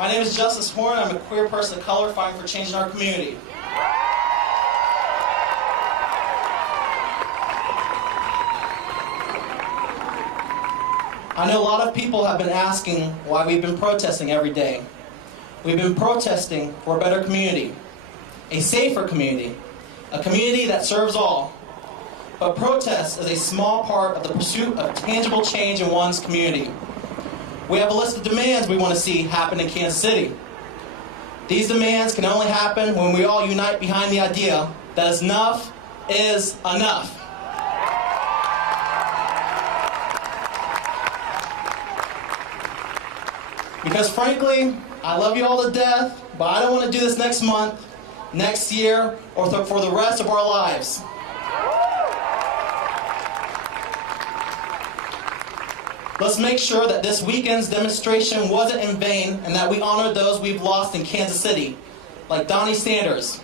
My name is Justice Horn. I'm a queer person of color fighting for change in our community. I know a lot of people have been asking why we've been protesting every day. We've been protesting for a better community, a safer community, a community that serves all. But protest is a small part of the pursuit of tangible change in one's community. We have a list of demands we want to see happen in Kansas City. These demands can only happen when we all unite behind the idea that enough is enough. Because frankly, I love you all to death, but I don't want to do this next month, next year, or for the rest of our lives. Let's make sure that this weekend's demonstration wasn't in vain and that we honor those we've lost in Kansas City, like Donnie Sanders,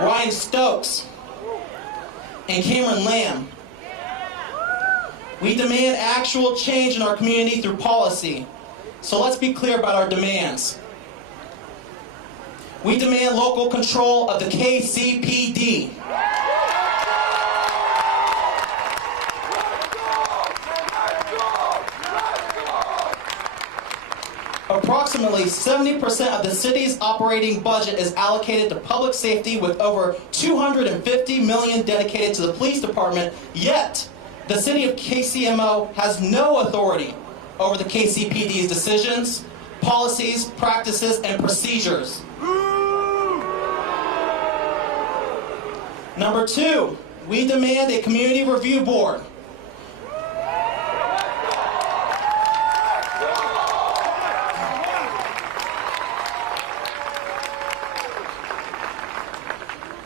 Ryan Stokes, and Cameron Lamb. We demand actual change in our community through policy. So let's be clear about our demands. We demand local control of the KCPD. Approximately 70% of the city's operating budget is allocated to public safety, with over $250 million dedicated to the police department, yet the city of KCMO has no authority over the KCPD's decisions, policies, practices, and procedures. Number two, we demand a community review board.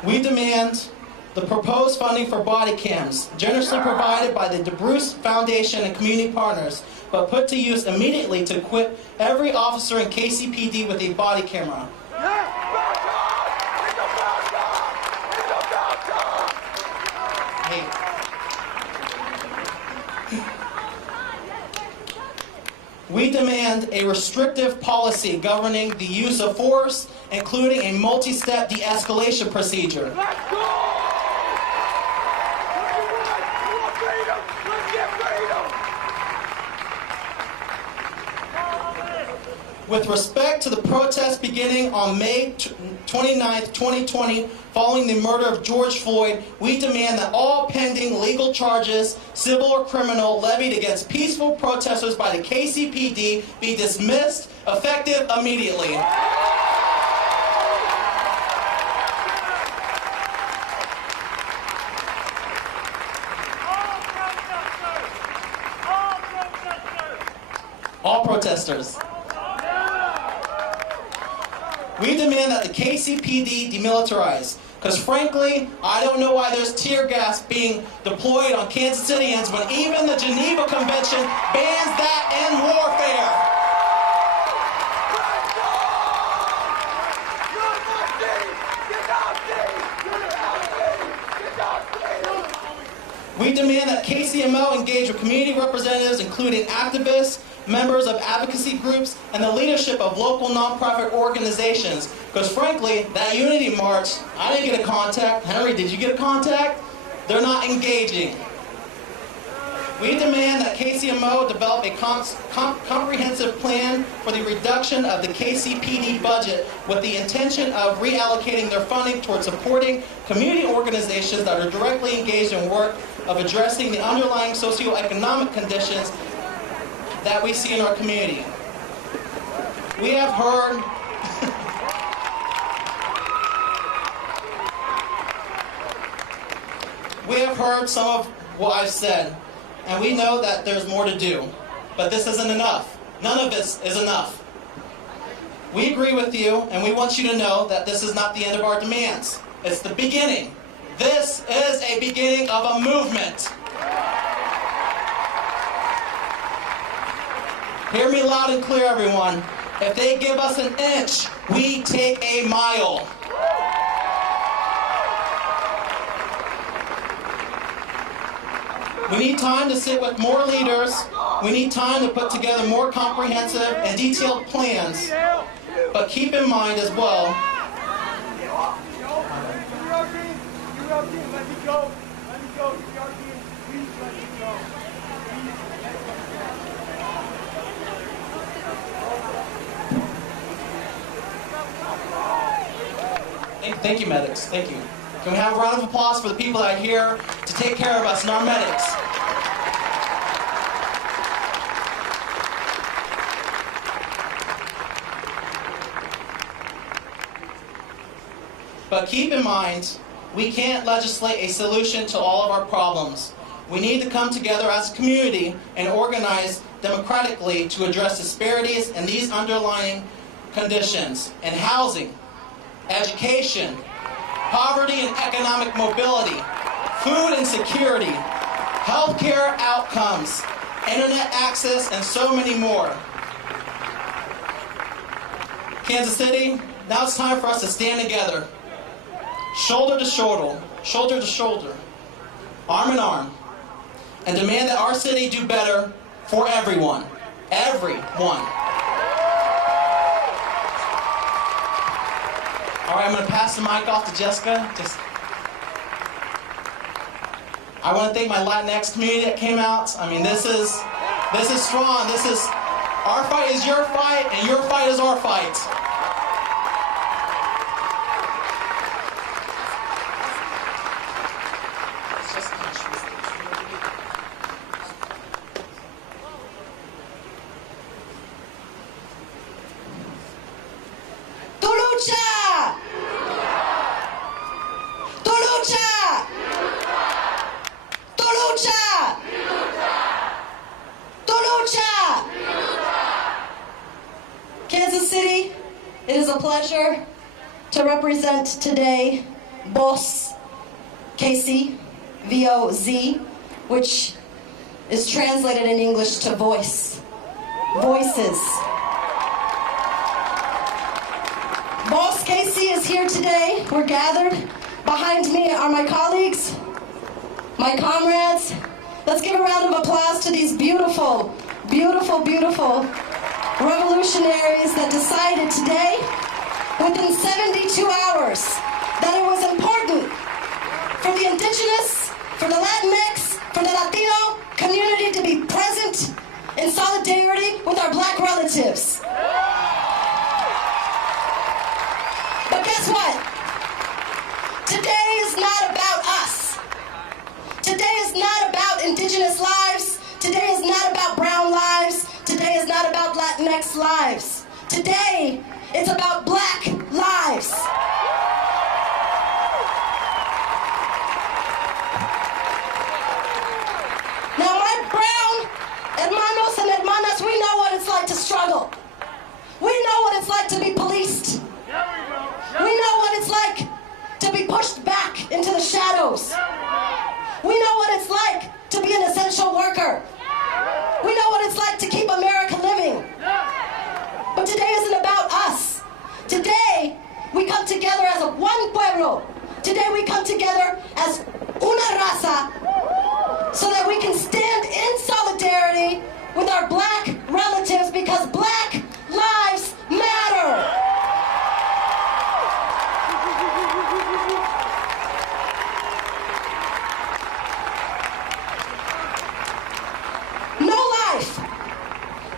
We demand the proposed funding for body cams, generously provided by the DeBruce Foundation and community partners, but put to use immediately to equip every officer in KCPD with a body camera. We demand a restrictive policy governing the use of force, including a multi-step de-escalation procedure. With respect to the protests beginning on May 29, 2020, following the murder of George Floyd, we demand that all pending legal charges, civil or criminal, levied against peaceful protesters by the KCPD be dismissed, effective immediately. All protesters. We demand that the KCPD demilitarize, because frankly, I don't know why there's tear gas being deployed on Kansas Cityans when even the Geneva Convention bans that in warfare. We demand that KCMO engage with community representatives, including activists, members of advocacy groups, and the leadership of local nonprofit organizations. Because frankly, that Unity March, I didn't get a contact. Henry, did you get a contact? They're not engaging. We demand that KCMO develop a comprehensive plan for the reduction of the KCPD budget with the intention of reallocating their funding towards supporting community organizations that are directly engaged in work of addressing the underlying socioeconomic conditions that we see in our community. We have heard some of what I've said, and we know that there's more to do, but this isn't enough. None of this is enough. We agree with you, and we want you to know that this is not the end of our demands. It's the beginning. This is a beginning of a movement. Hear me loud and clear, everyone. If they give us an inch, we take a mile. We need time to sit with more leaders. We need time to put together more comprehensive and detailed plans. But keep in mind as well, thank you, medics. Thank you. Can we have a round of applause for the people that are here to take care of us and our medics? But keep in mind, we can't legislate a solution to all of our problems. We need to come together as a community and organize democratically to address disparities in these underlying conditions in housing, education, poverty and economic mobility, food insecurity, healthcare outcomes, internet access, and so many more. Kansas City, now it's time for us to stand together, shoulder to shoulder, arm in arm, and demand that our city do better for everyone. Everyone. All right, I'm going to pass the mic off to Jessica. I want to thank my Latinx community that came out. I mean, this is strong. Our fight is your fight, and your fight is our fight. Kansas City, it is a pleasure to represent today Voz KC, V-O-Z, which is translated in English to voice, voices. Voz KC is here today. We're gathered. Behind me are my colleagues, my comrades. Let's give a round of applause to these beautiful, beautiful, beautiful revolutionaries that decided today, within 72 hours, that it was important for the indigenous, for the Latinx, for the Latino community to be present in solidarity with our black relatives. But guess what? Today is not about us. Today is not about indigenous lives. Today is not about brown lives. Today is not about Latinx lives. Today, it's about black lives. Now, my brown hermanos and hermanas, we know what it's like to struggle. We know what it's like to be policed. We know what it's like to be pushed back into the shadows. We know what it's like to be an essential worker. We know what it's like to keep America living. But today isn't about us. Today, we come together as one pueblo. Today, we come together as una raza so that we can stand in solidarity with our black relatives because black lives matter.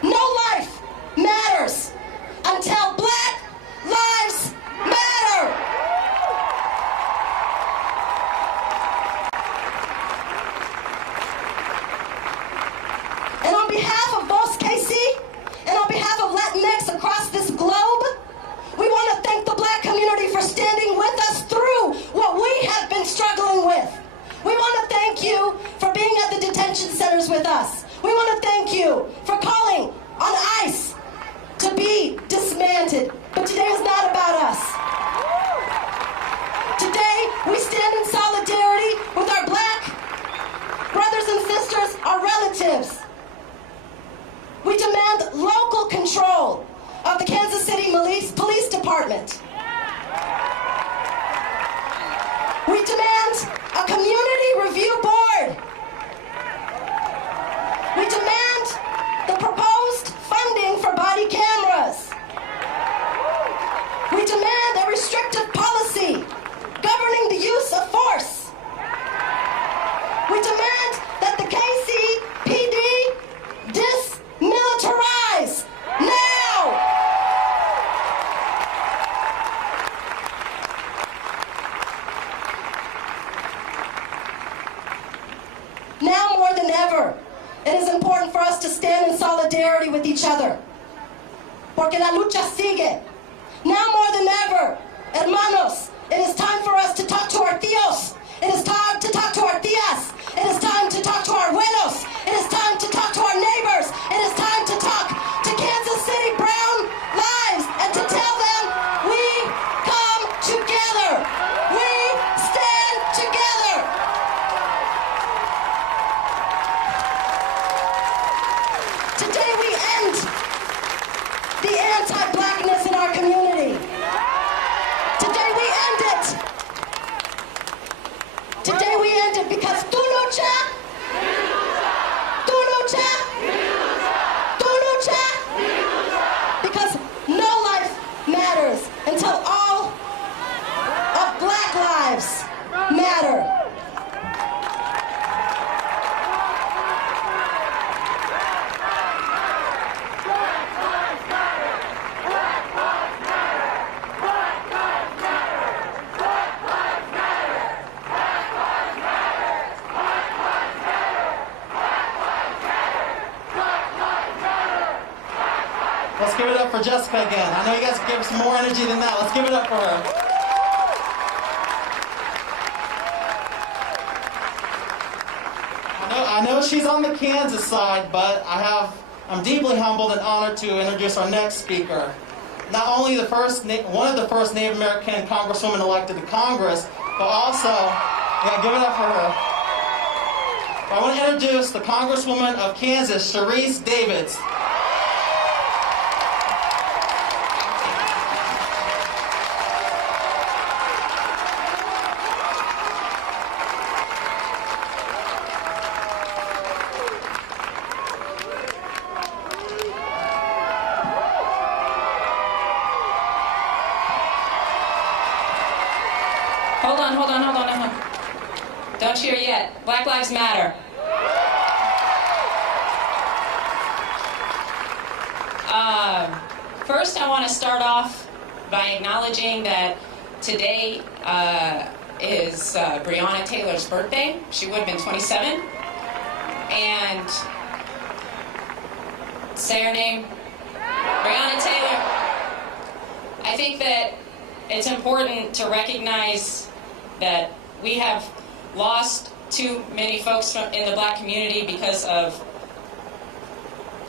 No life matters until black lives matter. And on behalf of Voz KC and on behalf of Latinx across this globe, we want to thank the black community for standing with us through what we have been struggling with. We want to thank you for being at the detention centers with us. We want to thank you for calling on ICE to be dismantled. But today is not about us. Today, we stand in solidarity with our black brothers and sisters, our relatives. We demand local control of the Kansas City Police Department. We demand a community review board porque la lucha sigue. Now more than ever, hermanos, it is time for us to talk to our tíos. It is time to talk to our tías. It is time to talk to our abuelos. It is time to talk to our neighbors. It is time to talk to Kansas City Brown lives and to tell them we come together. We stand together. Today we end the anti-blackness in our community. Today we end it. Today we end it because tu lucha, tu lucha, tu lucha, because no life matters until all of black lives matter. Let's give it up for Jessica again. I know you guys give some more energy than that. Let's give it up for her. I know she's on the Kansas side, but I'm deeply humbled and honored to introduce our next speaker. Not only one of the first Native American congresswomen elected to Congress, but also, give it up for her. I want to introduce the Congresswoman of Kansas, Sharice Davids. Hold on. Don't cheer yet. Black Lives Matter. First, I want to start off by acknowledging that today is Breonna Taylor's birthday. She would have been 27. And say her name, Breonna Taylor. I think that it's important to recognize that we have lost too many folks in the black community because of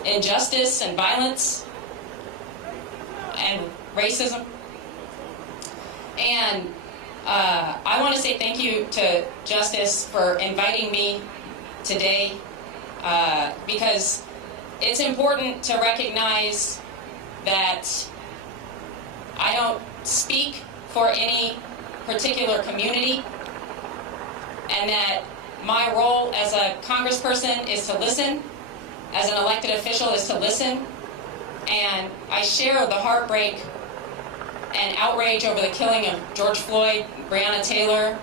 injustice and violence and racism. And I want to say thank you to Justice for inviting me today because it's important to recognize that I don't speak for any particular community, and that my role as a congressperson is to listen, as an elected official is to listen, and I share the heartbreak and outrage over the killing of George Floyd, Breonna Taylor,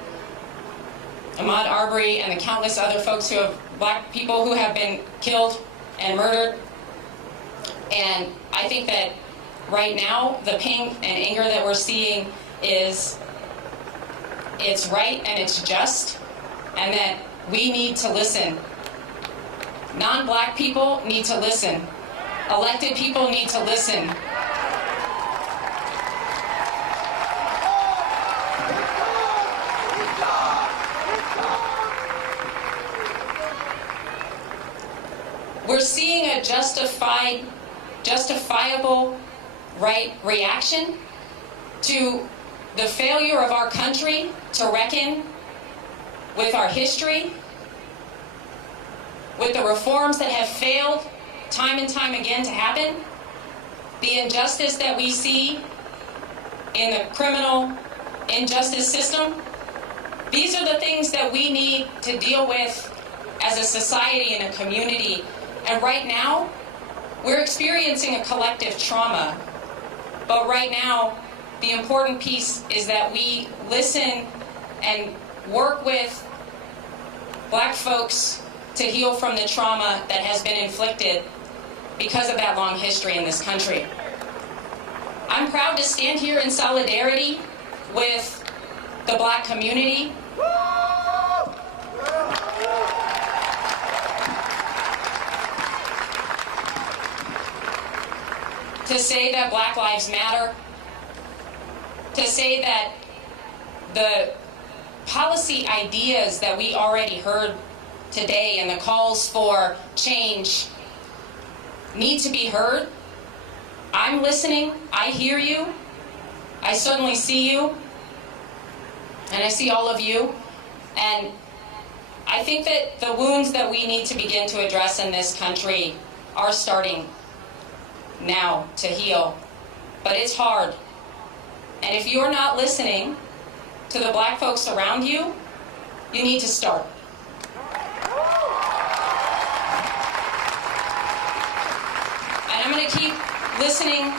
Ahmaud Arbery, and the countless other folks black people who have been killed and murdered. And I think that right now, the pain and anger that we're seeing it's right and it's just, and that we need to listen. Non-black people need to listen. Elected people need to listen. We're seeing a justifiable right reaction to the failure of our country to reckon with our history, with the reforms that have failed time and time again to happen, the injustice that we see in the criminal injustice system. These are the things that we need to deal with as a society and a community. And right now, we're experiencing a collective trauma. But right now, the important piece is that we listen and work with black folks to heal from the trauma that has been inflicted because of that long history in this country. I'm proud to stand here in solidarity with the black community. to say that Black Lives Matter, to say that the policy ideas that we already heard today and the calls for change need to be heard. I'm listening, I hear you, I certainly see you, and I see all of you, and I think that the wounds that we need to begin to address in this country are starting now to heal, but it's hard. And if you're not listening to the Black folks around you, you need to start. And I'm going to keep listening,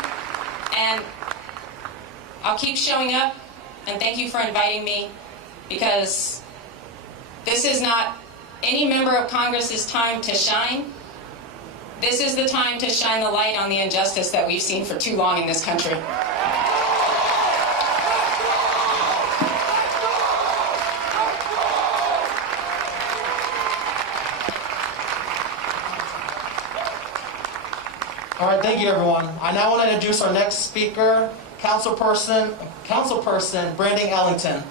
and I'll keep showing up, and thank you for inviting me, because this is not any member of Congress's time to shine. This is the time to shine the light on the injustice that we've seen for too long in this country. All right, thank you, everyone. I now want to introduce our next speaker, Councilperson Brandon Ellington.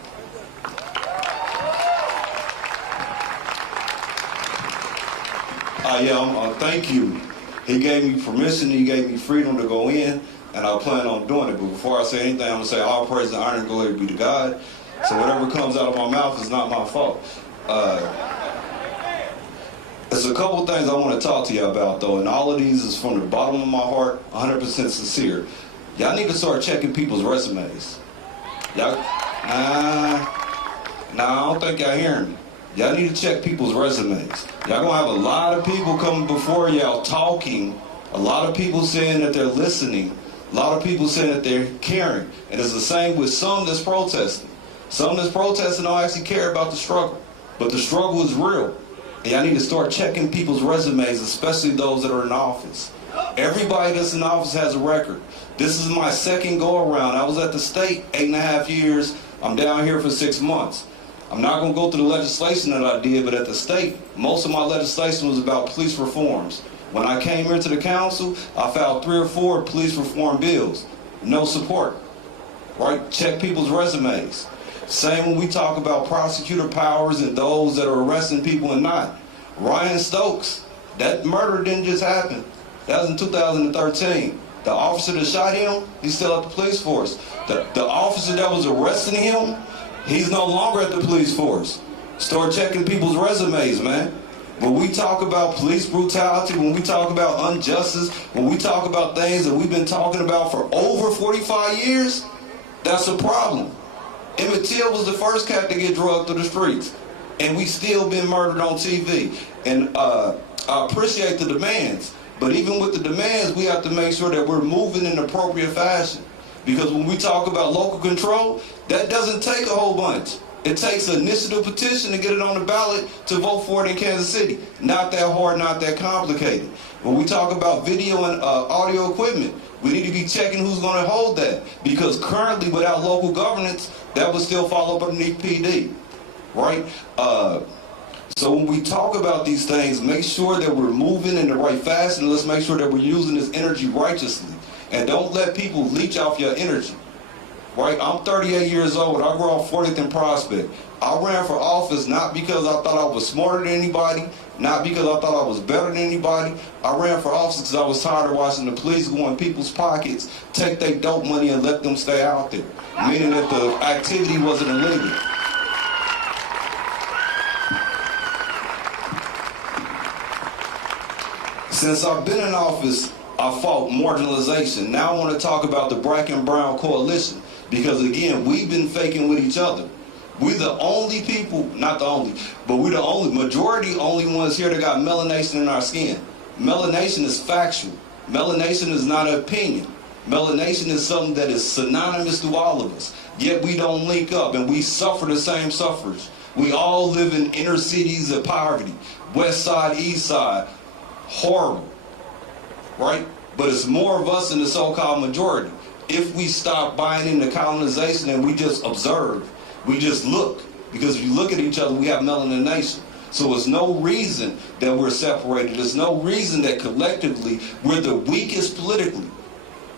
Thank you. He gave me permission, he gave me freedom to go in, and I plan on doing it. But before I say anything, I'm going to say all praise and honor and glory be to God. So whatever comes out of my mouth is not my fault. There's a couple things I want to talk to you about, though, and all of these is from the bottom of my heart, 100% sincere. Y'all need to start checking people's resumes. Y'all, I don't think y'all hearing me. Y'all need to check people's resumes. Y'all gonna have a lot of people coming before y'all talking, a lot of people saying that they're listening, a lot of people saying that they're caring. And it's the same with some that's protesting. Some that's protesting don't actually care about the struggle. But the struggle is real. And y'all need to start checking people's resumes, especially those that are in office. Everybody that's in office has a record. This is my second go around. I was at the state 8.5 years. I'm down here for 6 months. I'm not going to go through the legislation that I did, but at the state, most of my legislation was about police reforms. When I came here to the council, I filed 3 or 4 police reform bills. No support. Right? Check people's resumes. Same when we talk about prosecutor powers and those that are arresting people and not. Ryan Stokes, that murder didn't just happen. That was in 2013. The officer that shot him, he's still at the police force. The officer that was arresting him, he's no longer at the police force. Start checking people's resumes, man. When we talk about police brutality, when we talk about injustice, when we talk about things that we've been talking about for over 45 years, that's a problem. Emmett Till was the first cat to get drugged through the streets, and we still been murdered on TV. And I appreciate the demands, but even with the demands, we have to make sure that we're moving in appropriate fashion. Because when we talk about local control, that doesn't take a whole bunch. It takes an initiative petition to get it on the ballot to vote for it in Kansas City. Not that hard, not that complicated. When we talk about video and audio equipment, we need to be checking who's going to hold that. Because currently, without local governance, that would still fall up underneath PD, right? So when we talk about these things, make sure that we're moving in the right fashion. Let's make sure that we're using this energy righteously. And don't let people leech off your energy, right? I'm 38 years old. I grew up 40th and Prospect. I ran for office not because I thought I was smarter than anybody, not because I thought I was better than anybody. I ran for office because I was tired of watching the police go in people's pockets, take their dope money and let them stay out there, meaning that the activity wasn't illegal. Since I've been in office, I fought marginalization. Now I want to talk about the Black and Brown Coalition, because again, we've been faking with each other. We're the only people, not the only, but we're the only ones here that got melanation in our skin. Melanation is factual. Melanation is not an opinion. Melanation is something that is synonymous to all of us. Yet we don't link up and we suffer the same suffrage. We all live in inner cities of poverty. West side, east side. Horrible. Right? But it's more of us in the so-called majority. If we stop buying into colonization and we just observe, we just look, because if you look at each other, we have melanation. So there's no reason that we're separated. There's no reason that collectively we're the weakest politically.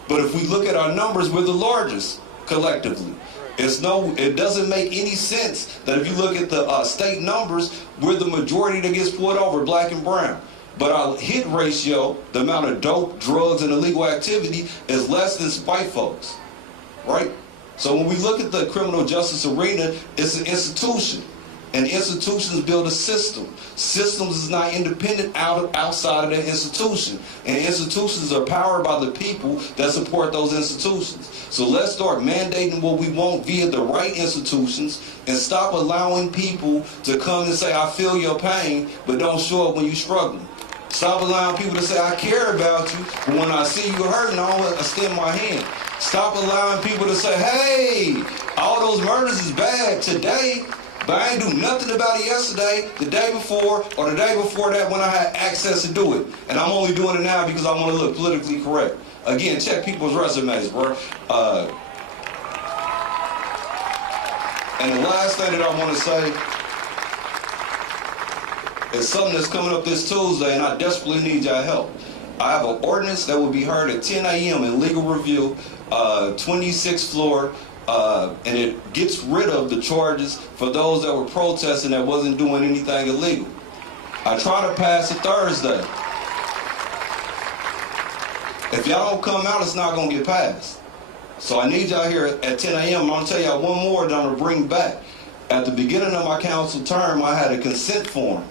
But if we look at our numbers, we're the largest collectively. It doesn't make any sense that if you look at the state numbers, we're the majority that gets pulled over, black and brown. But our hit ratio, the amount of dope, drugs, and illegal activity is less than white folks, right? So when we look at the criminal justice arena, it's an institution. And institutions build a system. Systems is not independent outside of the institution. And institutions are powered by the people that support those institutions. So let's start mandating what we want via the right institutions and stop allowing people to come and say, I feel your pain, but don't show up when you're struggling. Stop allowing people to say, I care about you, but when I see you hurting, I don't extend my hand. Stop allowing people to say, hey, all those murders is bad today, but I ain't do nothing about it yesterday, the day before, or the day before that when I had access to do it. And I'm only doing it now because I want to look politically correct. Again, check people's resumes, bro. And the last thing that I want to say is something that's coming up this Tuesday, and I desperately need y'all help. I have an ordinance that will be heard at 10 a.m. in legal review, 26th floor, and it gets rid of the charges for those that were protesting that wasn't doing anything illegal. I try to pass it Thursday. If y'all don't come out, it's not going to get passed. So I need y'all here at 10 a.m. I'm going to tell y'all one more that I'm going to bring back. At the beginning of my council term, I had a consent form.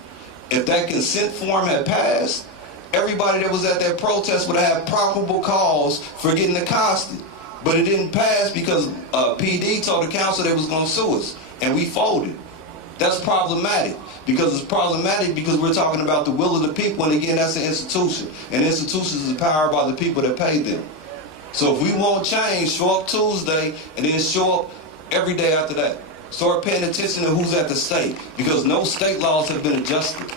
If that consent form had passed, everybody that was at that protest would have had probable cause for getting accosted. But it didn't pass because PD told the council they was going to sue us, and we folded. That's problematic, because it's problematic because we're talking about the will of the people, and again, that's an institution. And institutions are powered by the people that pay them. So if we want change, show up Tuesday, and then show up every day after that. Start paying attention to who's at the stake, because no state laws have been adjusted.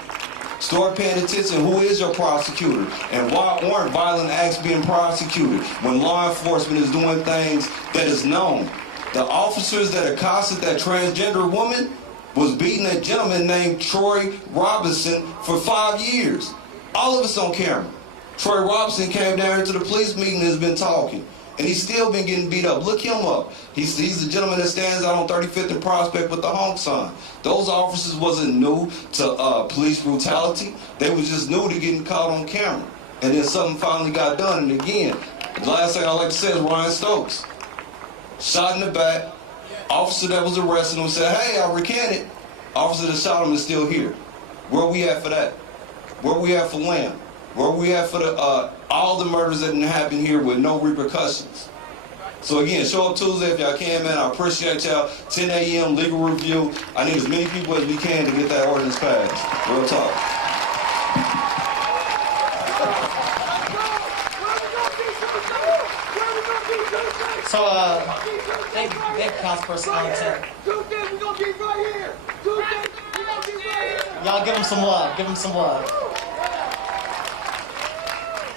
Start paying attention who is your prosecutor, and why aren't violent acts being prosecuted when law enforcement is doing things that is known. The officers that accosted that transgender woman was beating a gentleman named Troy Robinson for 5 years. All of us on camera. Troy Robinson came down here to the police meeting and has been talking. And he's still been getting beat up. Look him up. He's the gentleman that stands out on 35th and Prospect with the honk sign. Those officers wasn't new to police brutality. They was just new to getting caught on camera. And then something finally got done. And again, the last thing I like to say is Ryan Stokes. Shot in the back. Officer that was arresting him said, hey, I recanted. Officer that shot him is still here. Where we at for that? Where we at for Lamb? Where we at for all the murders that didn't happen here with no repercussions? So again, show up Tuesday if y'all can, man. I appreciate y'all. 10 a.m. legal review. I need as many people as we can to get that ordinance passed. Real talk. So, thank you, Councilperson Ellington. Tuesday, we're gonna be right here. Tuesday, we're gonna be right here. Y'all give him some love. Give him some love.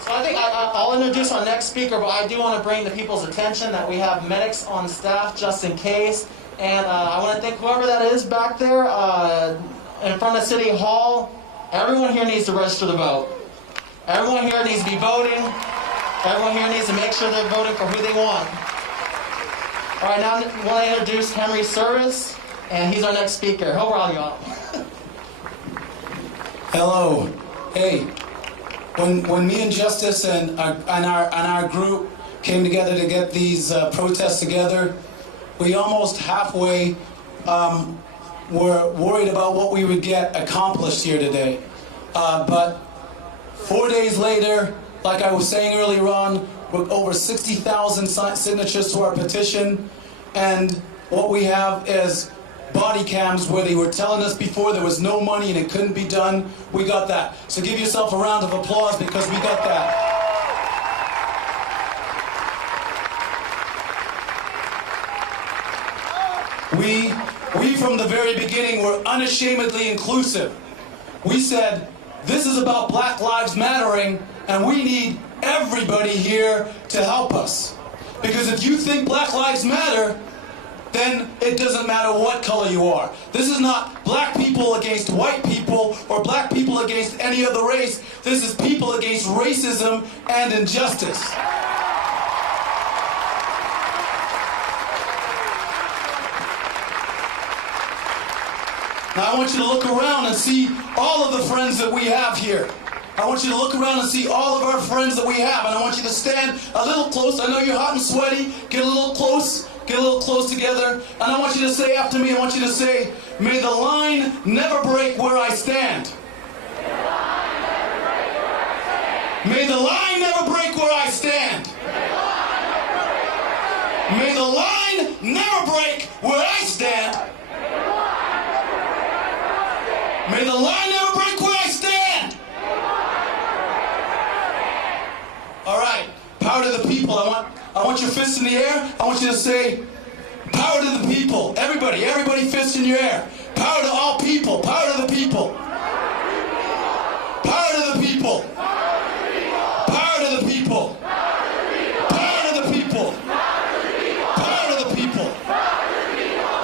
So I think I'll introduce our next speaker, but I do want to bring to people's attention that we have medics on staff just in case. And I want to thank whoever that is back there in front of City Hall. Everyone here needs to register to vote. Everyone here needs to be voting. Everyone here needs to make sure they're voting for who they want. All right, now I want to introduce Henry Service, and he's our next speaker. How are y'all? Hello. Hey. When me and Justice and our group came together to get these protests together, we almost halfway were worried about what we would get accomplished here today. But 4 days later, like I was saying earlier on, with over 60,000 signatures to our petition, and what we have is body cams where they were telling us before there was no money and it couldn't be done. We got that. So give yourself a round of applause because we got that. We from the very beginning were unashamedly inclusive. We said, this is about Black Lives Mattering, and we need everybody here to help us. Because if you think Black Lives Matter, then it doesn't matter what color you are. This is not black people against white people or black people against any other race. This is people against racism and injustice. Now I want you to look around and see all of the friends that we have here. I want you to look around and see all of our friends that we have, and I want you to stand a little close. I know you're hot and sweaty. Get a little close together, and I want you to say after me, I want you to say, may the line never break where I stand. May the line never break where I stand. May the line never break where I stand. May the line never break where I stand. All right, power to the people. I want your fists in the air. I want you to say, power to the people. Everybody fists in your air. Power to all people. Power to the people. Power to the people. Power to the people. Power to the people. Power to the people.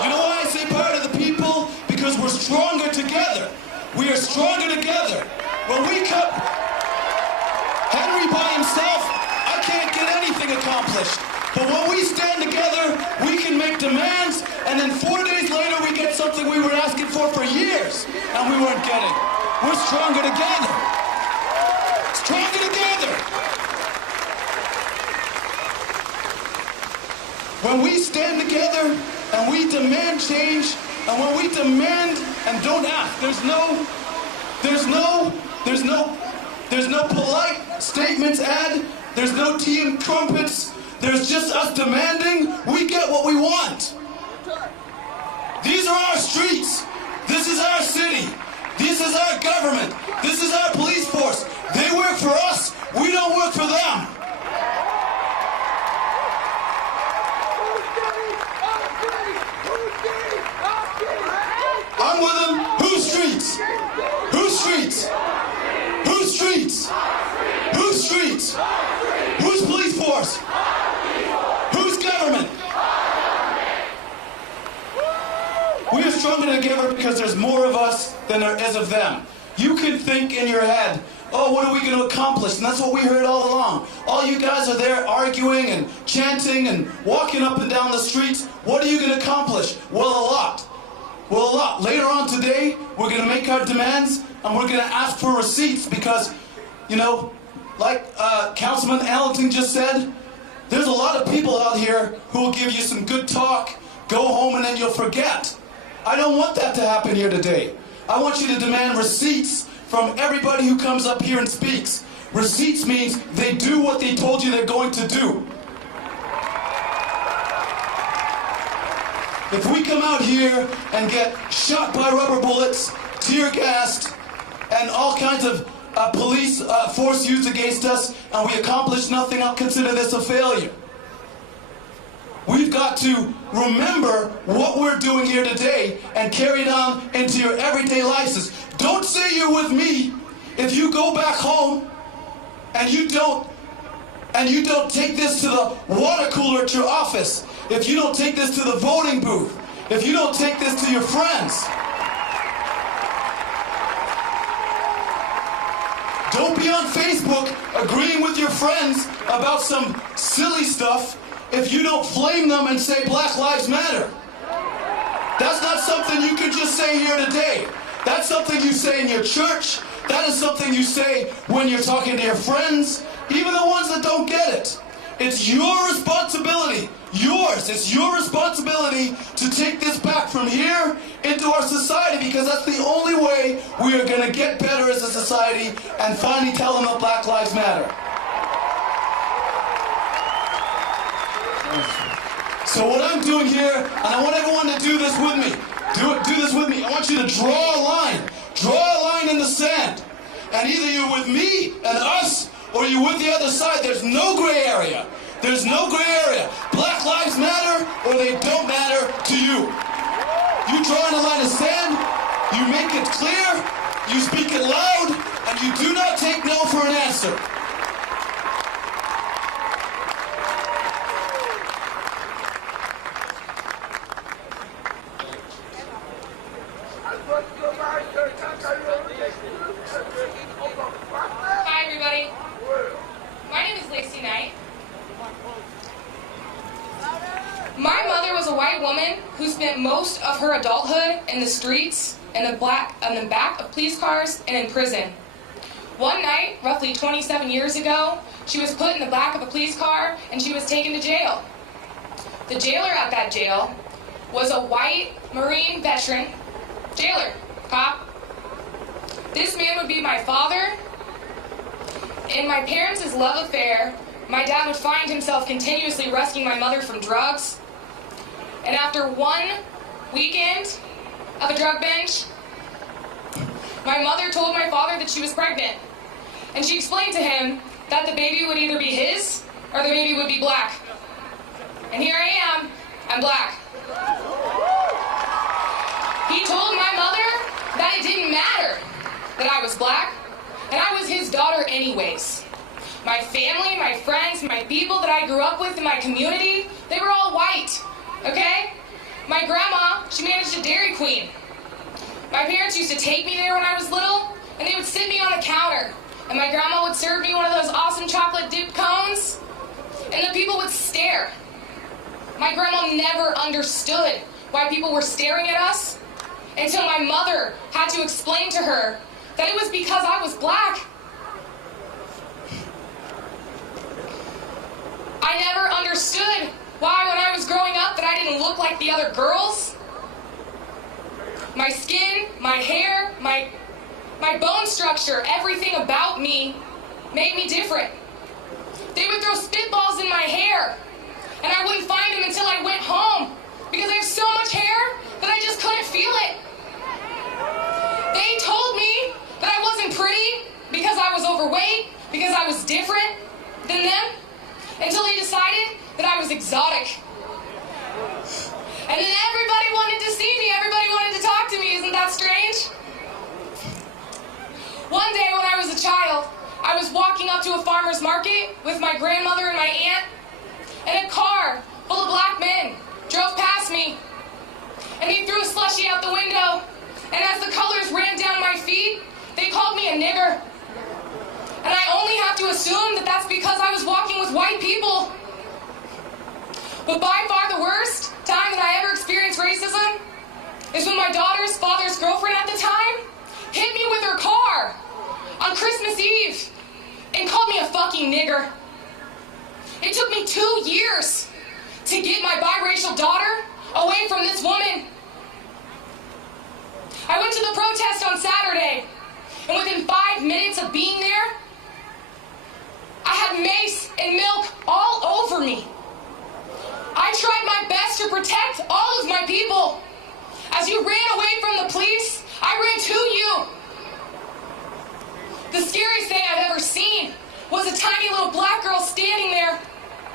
You know why I say power to the people? Because we're stronger together. We are stronger together. When we come, Henry by himself, I can't get anything accomplished. But when we stand together, we can make demands, and then 4 days later we get something we were asking for years, and we weren't getting. We're stronger together. Stronger together. When we stand together and we demand change, and when we demand and don't ask, there's no polite statements add, there's no tea and crumpets, there's just us demanding, we get what we want. These are our streets. This is our city. This is our government. This is our police force. They work for us. We don't work for them. I'm with them. Whose streets? Whose streets? Whose streets? Whose streets? Whose police force? Whose government? We are stronger together because there's more of us than there is of them. You can think in your head, oh, what are we going to accomplish? And that's what we heard all along. All you guys are there arguing and chanting and walking up and down the streets. What are you going to accomplish? Well, a lot. Well, a lot. Later on today, we're going to make our demands and we're going to ask for receipts because, you know, like Councilman Allington just said, there's a lot of people out here who will give you some good talk, go home, and then you'll forget. I don't want that to happen here today. I want you to demand receipts from everybody who comes up here and speaks. Receipts means they do what they told you they're going to do. If we come out here and get shot by rubber bullets, tear gassed, and all kinds of police force used against us, and we accomplish nothing, I'll consider this a failure. We've got to remember what we're doing here today and carry it on into your everyday lives. Don't say you're with me if you go back home and you don't take this to the water cooler at your office, if you don't take this to the voting booth, if you don't take this to your friends. Don't be on Facebook agreeing with your friends about some silly stuff if you don't flame them and say Black Lives Matter. That's not something you can just say here today. That's something you say in your church. That is something you say when you're talking to your friends, even the ones that don't get it. It's your responsibility, yours, it's your responsibility to take this back from here into our society, because that's the only way we are going to get better as a society and finally tell them that Black Lives Matter. So what I'm doing here, and I want everyone to do this with me. Do this with me. I want you to draw a line. Draw a line in the sand. And either you're with me and us, or you're with the other side. There's no gray area. There's no gray area. Black lives matter, or they don't matter to you. You draw in a line of sand, you make it clear, you speak it loud, and you do not take no for an answer. Hi, everybody. My name is Lacey Knight. My mother was a white woman who spent most of her adulthood in the streets in the back of police cars and in prison. One night, roughly 27 years ago, she was put in the back of a police car and she was taken to jail. The jailer at that jail was a white Marine veteran, jailer, cop. This man would be my father. In my parents' love affair, my dad would find himself continuously rescuing my mother from drugs. And after one weekend of a drug binge, my mother told my father that she was pregnant. And she explained to him that the baby would either be his or the baby would be black. And here I am, I'm black. He told my mother that it didn't matter that I was black, and I was his daughter anyways. My family, my friends, my people that I grew up with in my community, they were all white, okay? My grandma, she managed a Dairy Queen. My parents used to take me there when I was little, and they would sit me on a counter, and my grandma would serve me one of those awesome chocolate dipped cones, and the people would stare. My grandma never understood why people were staring at us until my mother had to explain to her that it was because I was black. I never understood why when I was growing up that I didn't look like the other girls. My skin, my hair, my bone structure, everything about me made me different. They would throw spitballs in my hair, and I wouldn't find them until I went home because I have so much hair that I just couldn't feel it. They told me that I wasn't pretty because I was overweight, because I was different than them, until they decided that I was exotic. And then everybody wanted to see me, everybody wanted to talk to me. Isn't that strange? One day when I was a child, I was walking up to a farmer's market with my grandmother and my aunt, and a car full of black men drove past me, and they threw a slushie out the window, and as the colors ran down my feet, they called me a nigger. And I only have to assume that that's because I was walking with white people. But by far the worst time that I ever experienced racism is when my daughter's father's girlfriend at the time hit me with her car on Christmas Eve and called me a fucking nigger. It took me 2 years to get my biracial daughter away from this woman. I went to the protest on Saturday, and within 5 minutes of being there, I had mace and milk all over me. I tried my best to protect all of my people. As you ran away from the police, I ran to you. The scariest thing I've ever seen was a tiny little black girl standing there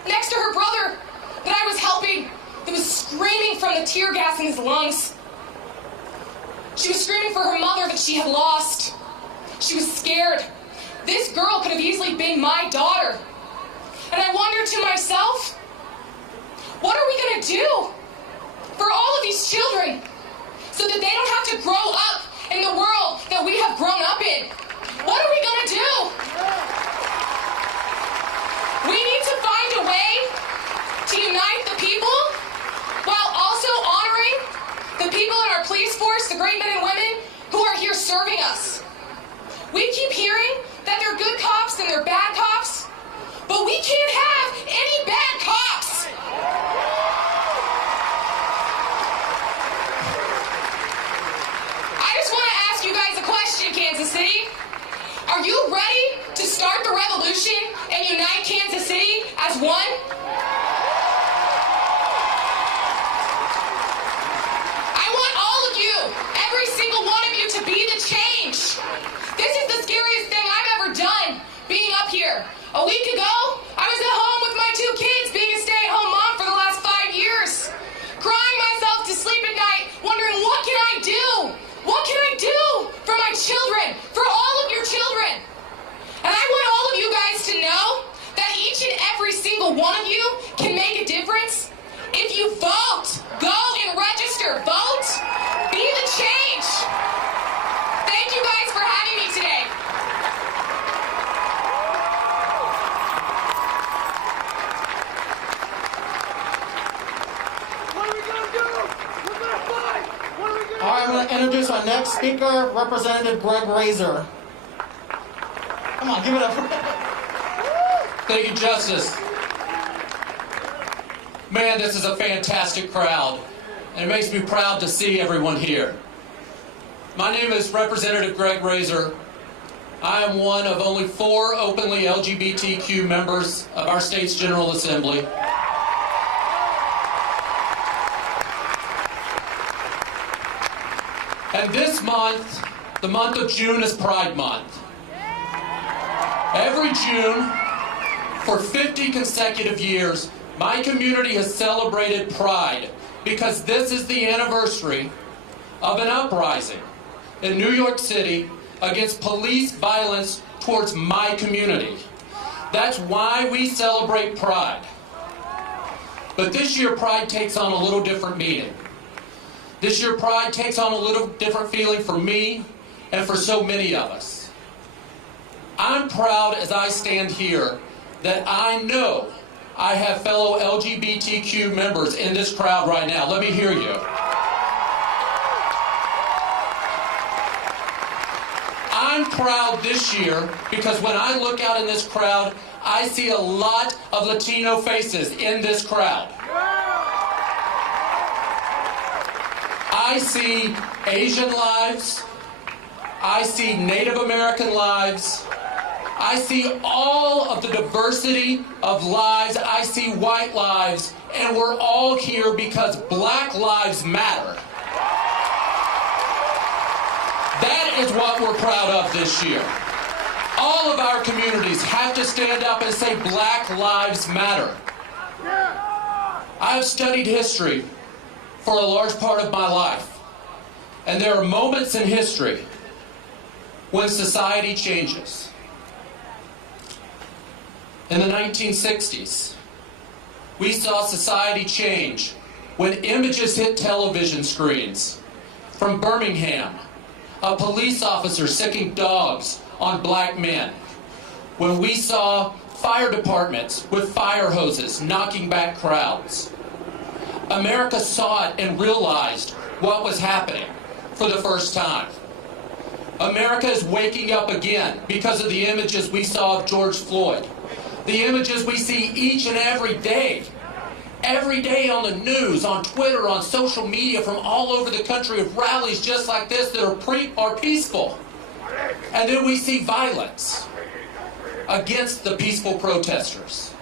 next to her brother that I was helping, that was screaming from the tear gas in his lungs. She was screaming for her mother that she had lost. She was scared. This girl could have easily been my daughter. And I wondered to myself, what are we going to do for all of these children so that they don't have to grow up in the world that we have grown up in? What are we going to do? We need to find a way to unite the people while also honoring the people in our police force, the great men and women who are here serving us. We keep hearing that they're good cops and they're bad cops, but we can't have any bad cops. I just want to ask you guys a question, Kansas City. Are you ready to start the revolution and unite Kansas City as one? I want all of you, every single one of you, to be the change. This is the scariest thing I've ever done, being up here. A week ago, I was at home with my 2 kids, being a stay-at-home mom for the last 5 years, crying myself to sleep at night, wondering, what can I do? What can I do for my children, for all of your children? And I want all of you guys to know that each and every single one of you can make a difference. If you vote, go and register, vote, be the change. Thank you guys for having me today. What are we gonna do? We're gonna fight. What are we gonna do? All right, I'm going to to introduce our next speaker, Representative Greg Razor. Come on, give it up. Thank you, Justice. Man, this is a fantastic crowd, and it makes me proud to see everyone here. My name is Representative Greg Razor. I am one of only 4 openly LGBTQ members of our state's General Assembly. And this month, the month of June, is Pride Month. Every June, for 50 consecutive years, my community has celebrated Pride because this is the anniversary of an uprising in New York City against police violence towards my community. That's why we celebrate Pride. But this year, Pride takes on a little different meaning. This year, Pride takes on a little different feeling for me and for so many of us. I'm proud as I stand here that I know I have fellow LGBTQ members in this crowd right now. Let me hear you. I'm proud this year because when I look out in this crowd, I see a lot of Latino faces in this crowd. I see Asian lives. I see Native American lives. I see all of the diversity of lives. I see white lives. And we're all here because Black Lives Matter. That is what we're proud of this year. All of our communities have to stand up and say Black Lives Matter. I have studied history for a large part of my life. And there are moments in history when society changes. In the 1960s, we saw society change when images hit television screens from Birmingham, a police officer sicking dogs on black men. When we saw fire departments with fire hoses knocking back crowds. America saw it and realized what was happening for the first time. America is waking up again because of the images we saw of George Floyd. The images we see each and every day on the news, on Twitter, on social media from all over the country of rallies just like this that are peaceful. And then we see violence against the peaceful protesters.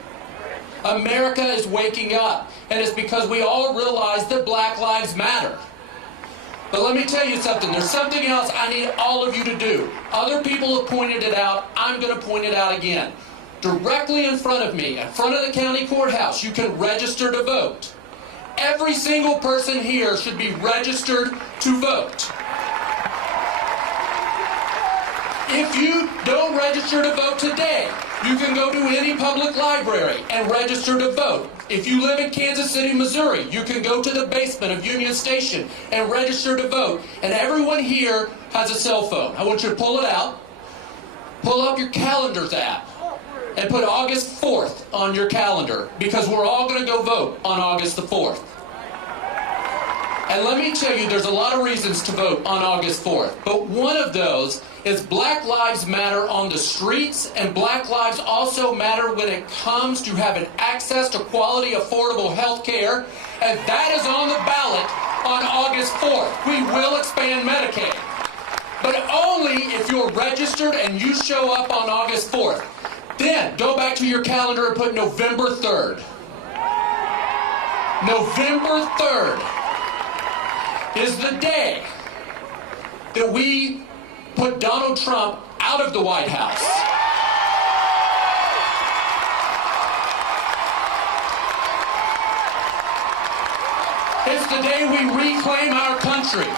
America is waking up, and it's because we all realize that Black Lives Matter. But let me tell you something. There's something else I need all of you to do. Other people have pointed it out. I'm going to point it out again. Directly in front of me, in front of the county courthouse, you can register to vote. Every single person here should be registered to vote. If you don't register to vote today, you can go to any public library and register to vote. If you live in Kansas City, Missouri, you can go to the basement of Union Station and register to vote. And everyone here has a cell phone. I want you to pull it out, pull up your calendars app, and put August 4th on your calendar, because we're all going to go vote on August the 4th. And let me tell you, there's a lot of reasons to vote on August 4th, but one of those is Black Lives Matter on the streets, and Black lives also matter when it comes to having access to quality, affordable health care, and that is on the ballot on August 4th. We will expand Medicaid, but only if you're registered and you show up on August 4th. Then go back to your calendar and put November 3rd. November 3rd is the day that we put Donald Trump out of the White House. It's the day we reclaim our country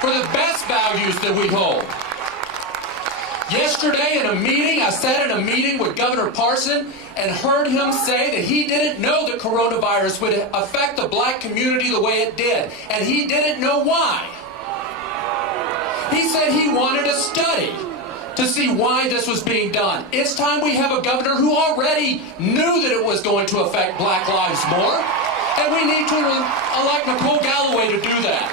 for the best values that we hold. Yesterday in a meeting, I sat in a meeting with Governor Parson and heard him say that he didn't know that coronavirus would affect the black community the way it did, and he didn't know why. He said he wanted a study to see why this was being done. It's time we have a governor who already knew that it was going to affect Black lives more, and we need to elect Nicole Galloway to do that.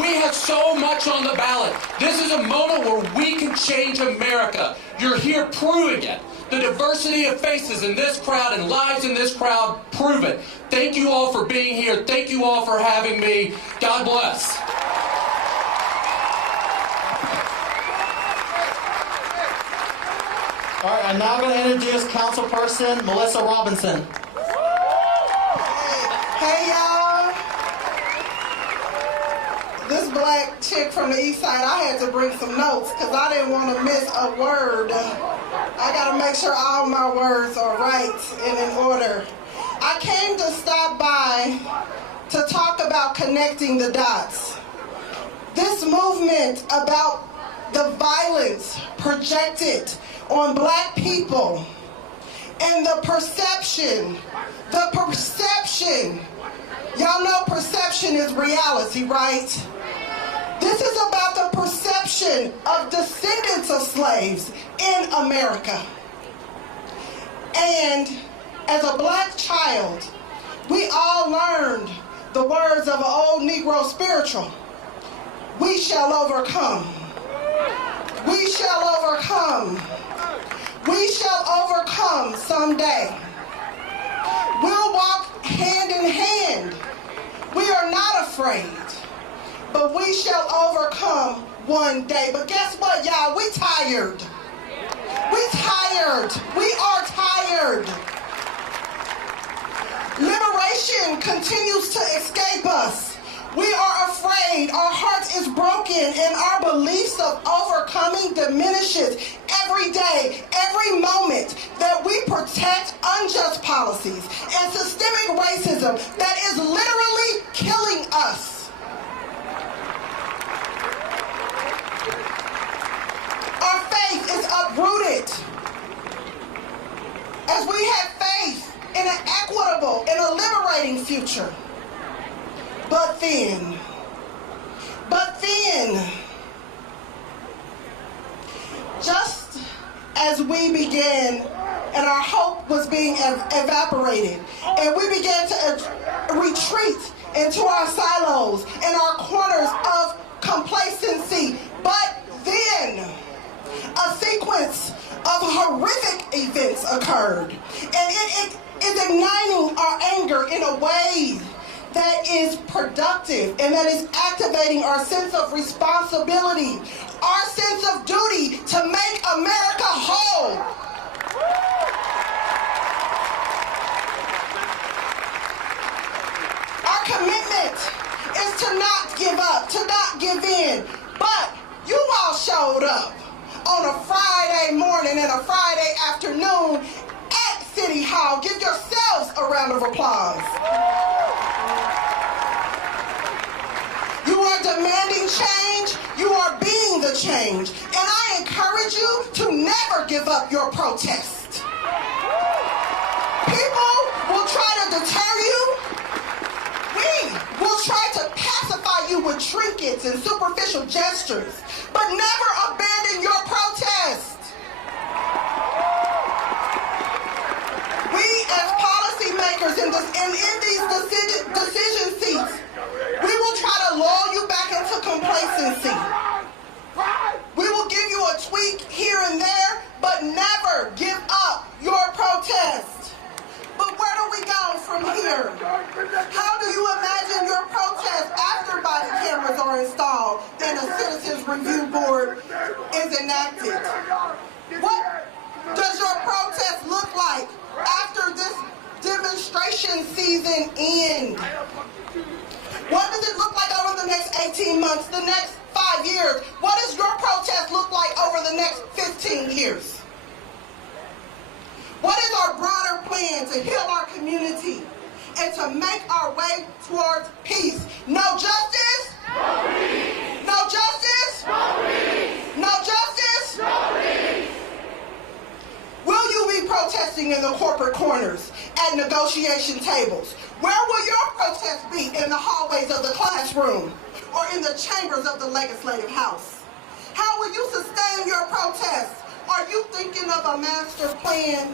We have so much on the ballot. This is a moment where we can change America. You're here proving it. The diversity of faces in this crowd and lives in this crowd prove it. Thank you all for being here. Thank you all for having me. God bless. All right, I'm now going to introduce Councilperson Melissa Robinson. Hey y'all, this black chick from the east side, I had to bring some notes because I didn't want to miss a word. I got to make sure all my words are right and in order. I came to stop by to talk about connecting the dots. This movement about the violence projected on black people and the perception. Y'all know perception is reality, right? This is about the perception of descendants of slaves in America. And as a black child, we all learned the words of an old Negro spiritual. We shall overcome. We shall overcome. We shall overcome someday. We'll walk hand in hand. We are not afraid, but we shall overcome one day. But guess what, y'all? We tired. We tired. We are tired. Liberation continues to escape us. We are afraid, our hearts is broken, and our beliefs of overcoming diminishes every day, every moment that we protect unjust policies and systemic racism that is literally killing us. Our faith is uprooted. As we have faith in an equitable and a liberating future. But then, just as we began and our hope was being evaporated, and we began to retreat into our silos and our corners of complacency, but then a sequence of horrific events occurred, and it is igniting our anger in a way that is productive and that is activating our sense of responsibility, our sense of duty to make America whole. Our commitment is to not give up, to not give in. But you all showed up on a Friday morning and a Friday afternoon at City Hall. Give yourselves a round of applause. You are demanding change. You are being the change. And I encourage you to never give up your protest. People will try to deter you. We will try to pacify you with trinkets and superficial gestures, but never abandon your protest. We as policymakers in these decision seats, we will try to lull you back into complacency. We will give you a tweak here and there, but never give up your protest. But where do we go from here? How do you imagine your protest after body cameras are installed and a citizens review board is enacted? What does your protest look like after this demonstration season ends? What does it look like over the next 18 months, the next 5 years? What does your protest look like over the next 15 years? What is our broader plan to heal our community and to make our way towards peace? No justice? No peace. No justice? No peace. No justice? No peace. Will you be protesting in the corporate corners, at negotiation tables? Where will your protest be? In the hallways of the classroom or in the chambers of the legislative house? How will you sustain your protests? Are you thinking of a master plan?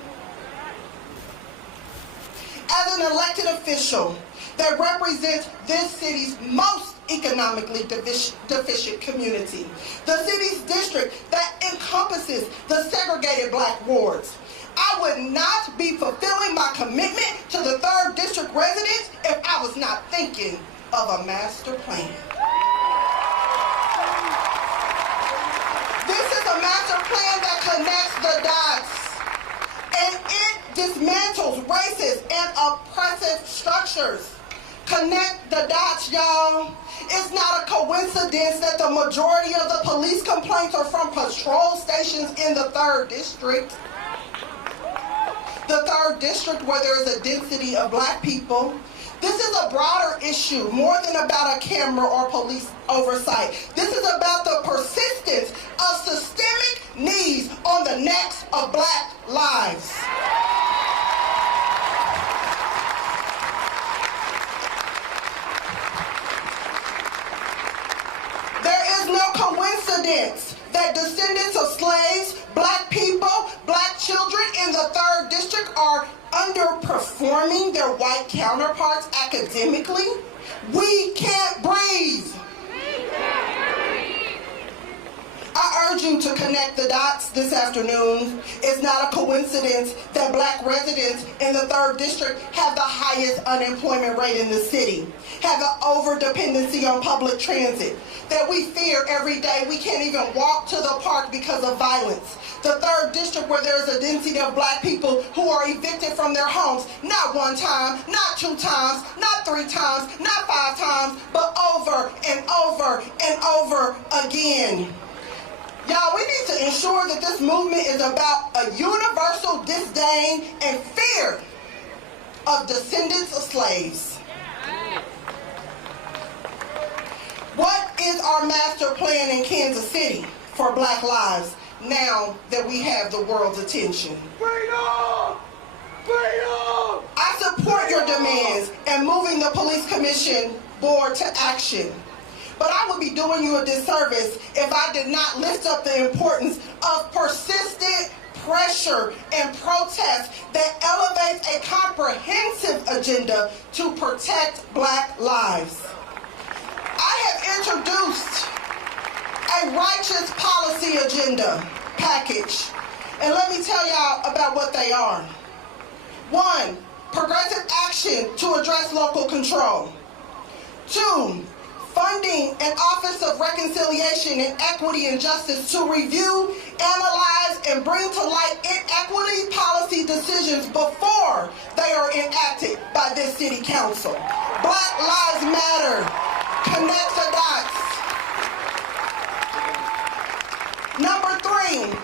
As an elected official, that represents this city's most economically deficient community. The city's district that encompasses the segregated black wards. I would not be fulfilling my commitment to the 3rd District residents if I was not thinking of a master plan. This is a master plan that connects the dots, and it dismantles racist and oppressive structures. Connect the dots, y'all. It's not a coincidence that the majority of the police complaints are from patrol stations in the 3rd District. The 3rd District, where there is a density of black people. This is a broader issue, more than about a camera or police oversight. This is about the persistence of systemic needs on the necks of black lives. There is no coincidence that descendants of slaves, black people, black children in the 3rd District are underperforming their white counterparts academically. We can't breathe. I urge you to connect the dots this afternoon. It's not a coincidence that black residents in the 3rd District have the highest unemployment rate in the city, have an over-dependency on public transit, that we fear every day we can't even walk to the park because of violence. The 3rd District, where there's a density of black people who are evicted from their homes, not 1 time, not 2 times, not 3 times, not 5 times, but over and over and over again. Y'all, we need to ensure that this movement is about a universal disdain and fear of descendants of slaves. What is our master plan in Kansas City for black lives now that we have the world's attention? Freedom! Freedom! I support your demands and moving the Police Commission Board to action. But I would be doing you a disservice if I did not lift up the importance of persistent pressure and protest that elevates a comprehensive agenda to protect black lives. I have introduced a righteous policy agenda package, and let me tell y'all about what they are. 1, progressive action to address local control. 2, funding an Office of Reconciliation and Equity and Justice to review, analyze, and bring to light inequity policy decisions before they are enacted by this city council. Black Lives Matter. Connect the dots. Number 3,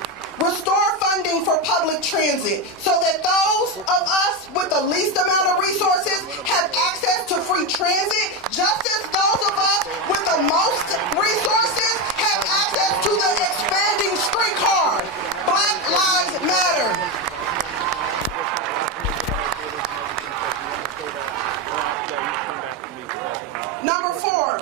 restore funding for public transit so that those of us with the least amount of resources have access to free transit, just as those of us with the most resources have access to the expanding streetcar. Black Lives Matter. Number 4,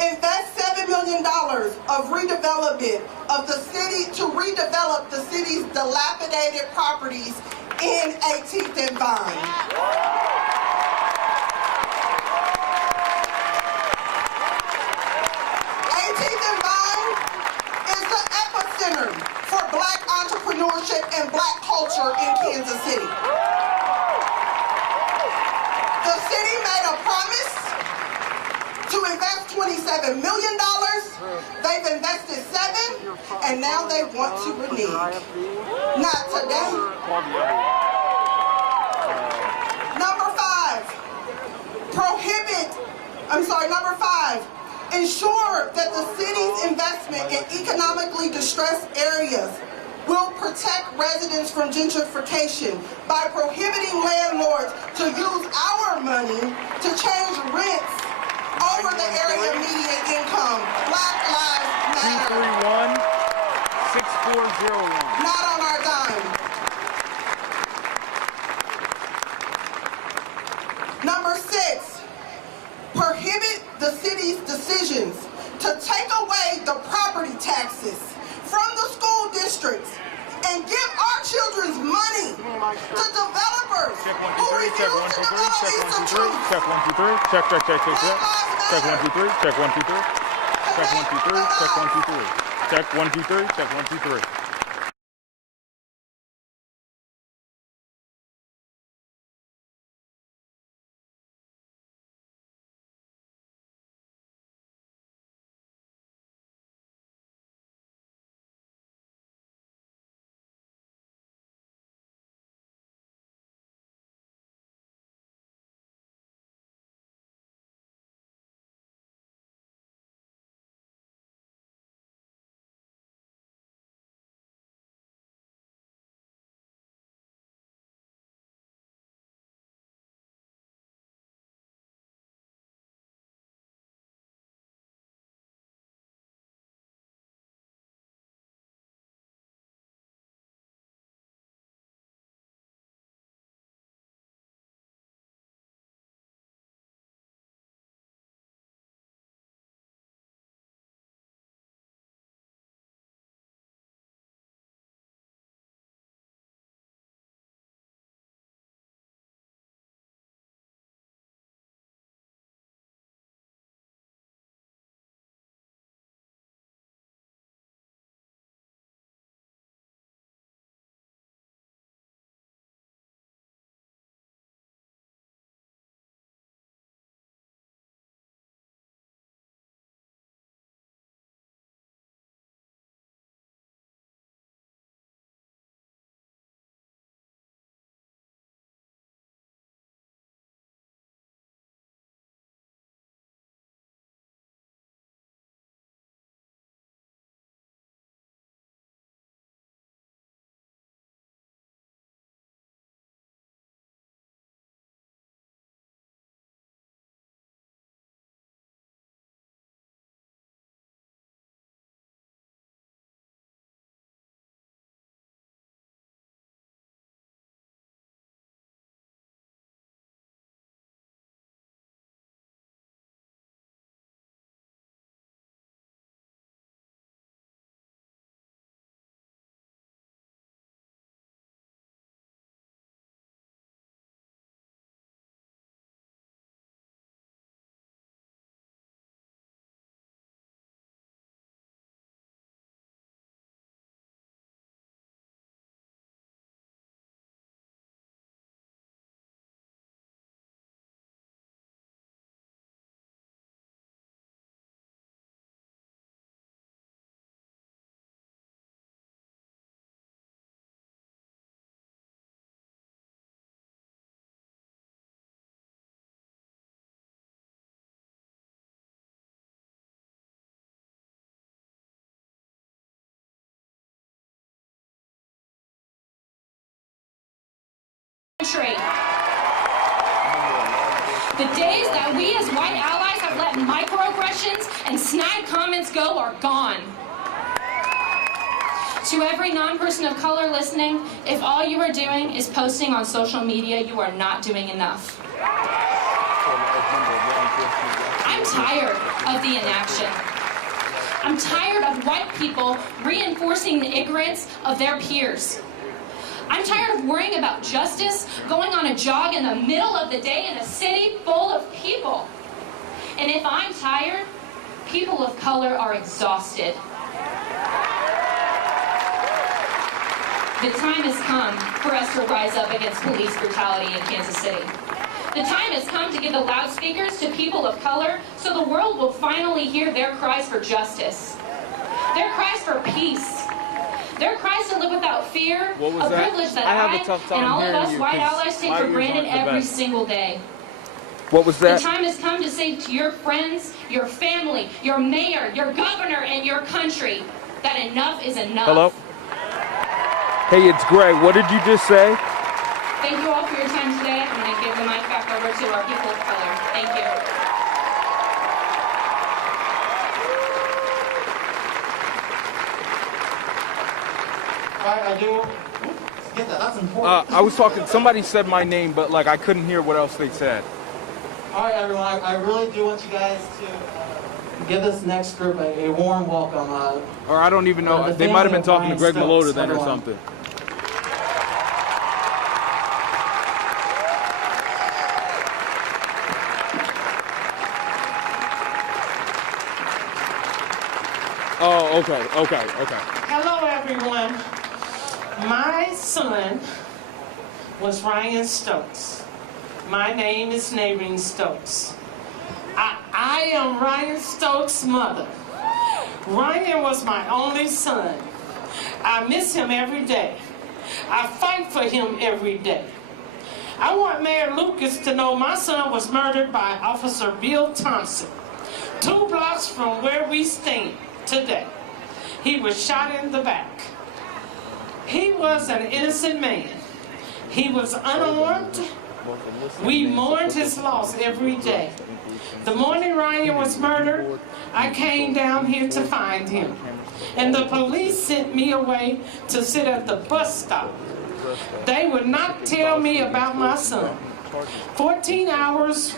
invest $7 million of redevelopment of the city to redevelop the city's dilapidated properties in 18th and Vine. 18th and Vine is the epicenter for black entrepreneurship and black culture in Kansas City. The city made a promise to invest $27 million. They've invested $7 million, and now they want to renege. Not today. Number 5, ensure that the city's investment in economically distressed areas will protect residents from gentrification by prohibiting landlords to use our money to change rents over the area median income. Black Lives Matter. 231-6401. Not on our dime. Number 6, prohibit the city's decisions to take away the property taxes from the school districts and give our children's money to developers Check 1 who 2 3. Check 1 refuse 2 to 3. divulge Check 1 the 2 3. truth. Check 1 2 3. Check check check check check. Check 1 2 3. Check 1 2 3. Check 1 2 3. Check 1 2 3. Check 1 2 3. Check 1 2 3. Country. The days that we as white allies have let microaggressions and snide comments go are gone. To every non-person of color listening, if all you are doing is posting on social media, you are not doing enough. I'm tired of the inaction. I'm tired of white people reinforcing the ignorance of their peers. I'm tired of worrying about justice, going on a jog in the middle of the day in a city full of people. And if I'm tired, people of color are exhausted. The time has come for us to rise up against police brutality in Kansas City. The time has come to give the loudspeakers to people of color so the world will finally hear their cries for justice, their cries for peace, their cries to live without fear, a privilege that I and all of us white allies take for granted every single day. What was that? The time has come to say to your friends, your family, your mayor, your governor, and your country that enough is enough. Hello? Hey, it's Greg. What did you just say? Thank you all for your time today. I'm going to give the mic back over to our people of color. Thank you. I do. Get that. That's important. I was talking, somebody said my name, but like I couldn't hear what else they said. All right, everyone. I really do want you guys to give this next group a warm welcome. Or I don't even know. They might have been talking to Greg Malota then or something. Oh, okay. Hello, everyone. My son was Ryan Stokes. My name is Nareen Stokes. I am Ryan Stokes' mother. Ryan was my only son. I miss him every day. I fight for him every day. I want Mayor Lucas to know my son was murdered by Officer Bill Thompson, 2 blocks from where we stand today. He was shot in the back. He was an innocent man. He was unarmed. We mourned his loss every day. The morning Ryan was murdered, I came down here to find him. And the police sent me away to sit at the bus stop. They would not tell me about my son. 14 hours,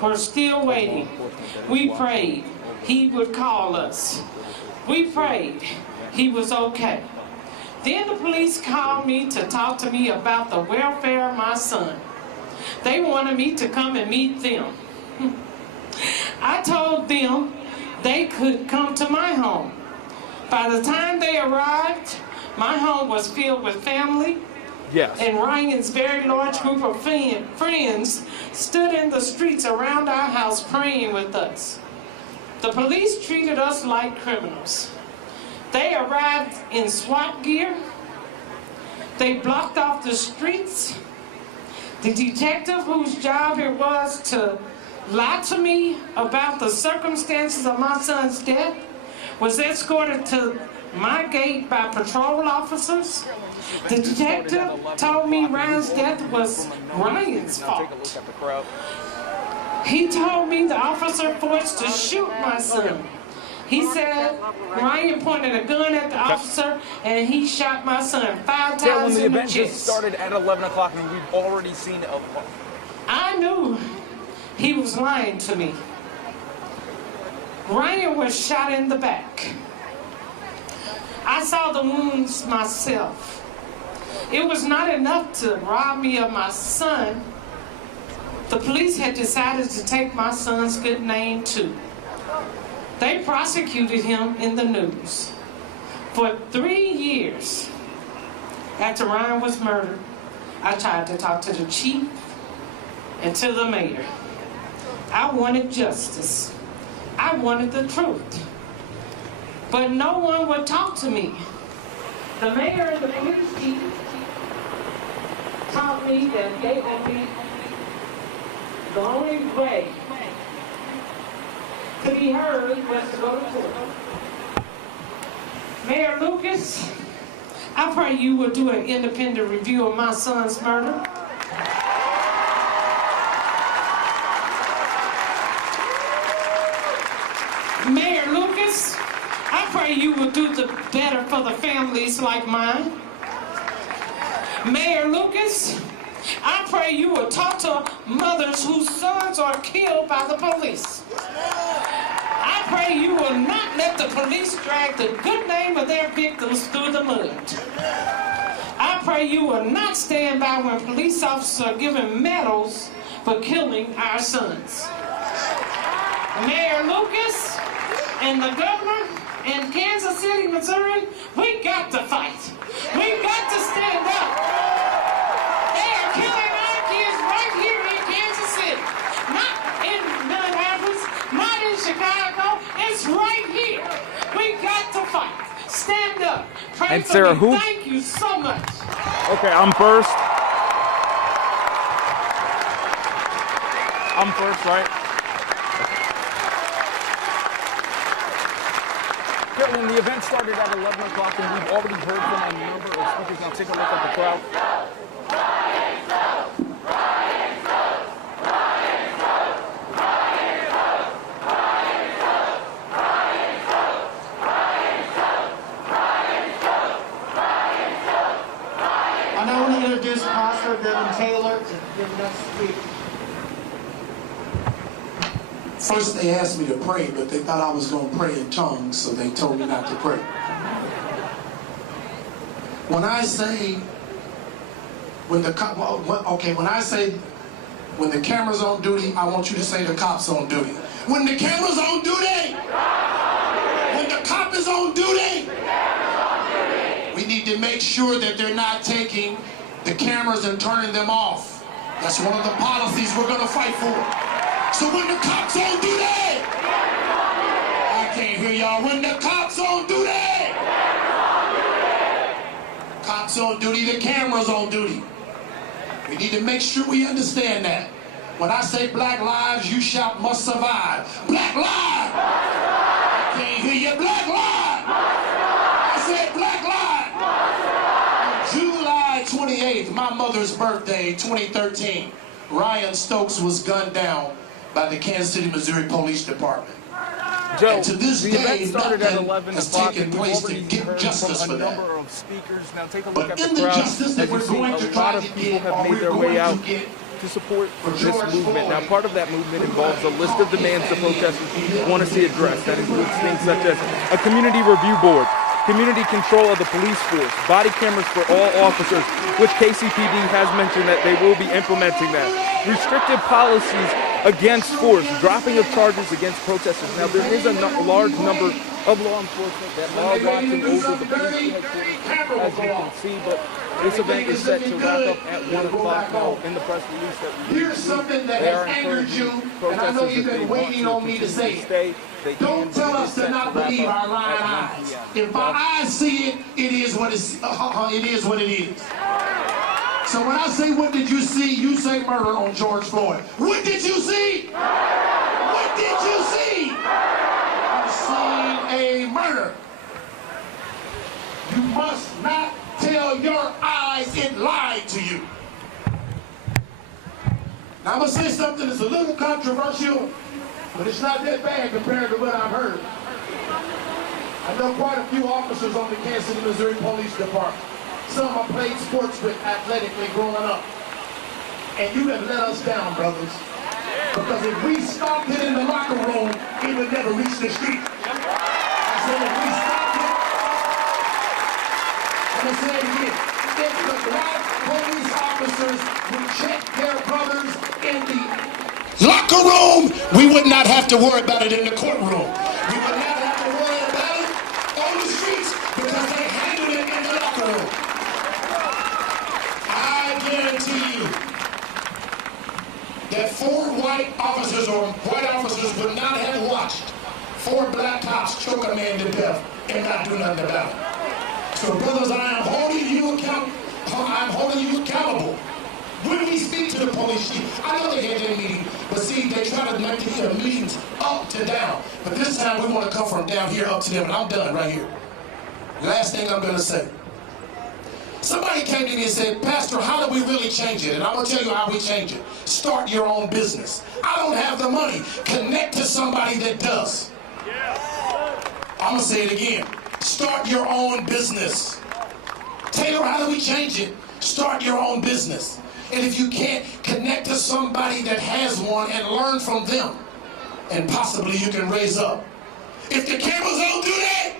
we're still waiting. We prayed he would call us. We prayed he was okay. Then the police called me to talk to me about the welfare of my son. They wanted me to come and meet them. I told them they could come to my home. By the time they arrived, my home was filled with family. Yes. And Ryan's very large group of friends stood in the streets around our house praying with us. The police treated us like criminals. They arrived in SWAT gear. They blocked off the streets. The detective whose job it was to lie to me about the circumstances of my son's death was escorted to my gate by patrol officers. The detective told me Ryan's death was Ryan's fault. He told me the officer forced to shoot my son. He said Ryan pointed a gun at the officer and he shot my son 5 times When the in the event just chest. started at 11 o'clock and we've already seen I knew he was lying to me. Ryan was shot in the back. I saw the wounds myself. It was not enough to rob me of my son. The police had decided to take my son's good name too. They prosecuted him in the news. For 3 years after Ryan was murdered, I tried to talk to the chief and to the mayor. I wanted justice. I wanted the truth. But no one would talk to me. The mayor and the police chief taught me that they only, the only way to be heard was to go to court. Mayor Lucas, I pray you will do an independent review of my son's murder. Mayor Lucas, I pray you will do the better for the families like mine. Mayor Lucas, I pray you will talk to mothers whose sons are killed by the police. I pray you will not let the police drag the good name of their victims through the mud. I pray you will not stand by when police officers are given medals for killing our sons. Mayor Lucas and the governor in Kansas City, Missouri, we got to fight. We got to stand up. They are killing our kids right here in Kansas City. Not in Minneapolis, not in Chicago. It's right here. We got to fight. Stand up. Pray And for Sarah, me. who- Thank you so much. Okay, I'm first. I'm first, right? Yeah, when the event started at 11 o'clock and we've already heard from a number of speakers. Now take a look at the crowd. I now want to introduce Pastor Devin Taylor to give the next speech. First, they asked me to pray, but they thought I was going to pray in tongues, so they told me not to pray. When I say, when the camera's on duty, I want you to say the cops on duty. When the camera's on duty, when the cop is on duty, we need to make sure that they're not taking the cameras and turning them off. That's one of the policies we're gonna fight for. So when the cops on duty, I can't hear y'all. When the cops on duty, cops on duty, the cameras on duty. We need to make sure we understand that. When I say black lives, you shout must survive. Black lives! I can't hear you. Black lives! I said black lives! July 28th, my mother's birthday, 2013, Ryan Stokes was gunned down by the Kansas City, Missouri Police Department. Joe, And to this the day, event started at nothing 11 has o'clock, taken and we've place to already get heard justice from for a that. number of speakers. Now take a look But at the in the crowd. justice that As you we're see, going to a try lot of to people get, have or made we're their way going out to get to support for this George movement. Now, Floyd. part of that movement involves a list of demands the protesters want to see addressed. That includes things such as a community review board, community control of the police force, body cameras for all officers, which KCPD has mentioned that they will be implementing that, restrictive policies against force, dropping of charges against protesters. Now, there is a large number of law enforcement that are watching over the police headquarters, as you can see, but this event is set to wrap up at 1 o'clock now in the press release that we Here's something that has angered you, and I know you've been waiting on me to say it. Don't tell us to not believe our lying eyes. If our eyes see it, it is what it is what it is. So when I say what did you see, you say murder on George Floyd. What did you see? What did you see? You seen a murder. You must not tell your eyes it lied to you. Now I'm going to say something that's a little controversial, but it's not that bad compared to what I've heard. I know quite a few officers on the Kansas City, Missouri Police Department. Some I played sports with athletically growing up. And you have let us down, brothers. Because if we stopped it in the locker room, it would never reach the street. I said if we stopped it, I'm going to say it again. If the black police officers would check their brothers in the locker room, we would not have to worry about it in the courtroom. We would not have to worry about it on the streets because they handled it in the locker room. I guarantee you that 4 white officers or white officers would not have watched 4 black cops choke a man to death and not do nothing about it. So brothers, I am holding you accountable. I'm holding you accountable. When we speak to the police chief, I know they had their meeting, but see, they try to make the meetings up to down. But this time we want to come from down here up to them, and I'm done right here. Last thing I'm going to say. Somebody came to me and said, Pastor, how do we really change it? And I'm going to tell you how we change it. Start your own business. I don't have the money. Connect to somebody that does. I'm going to say it again. Start your own business. Taylor, how do we change it? Start your own business. And if you can't, connect to somebody that has one and learn from them. And possibly you can raise up. If the cameras don't do that,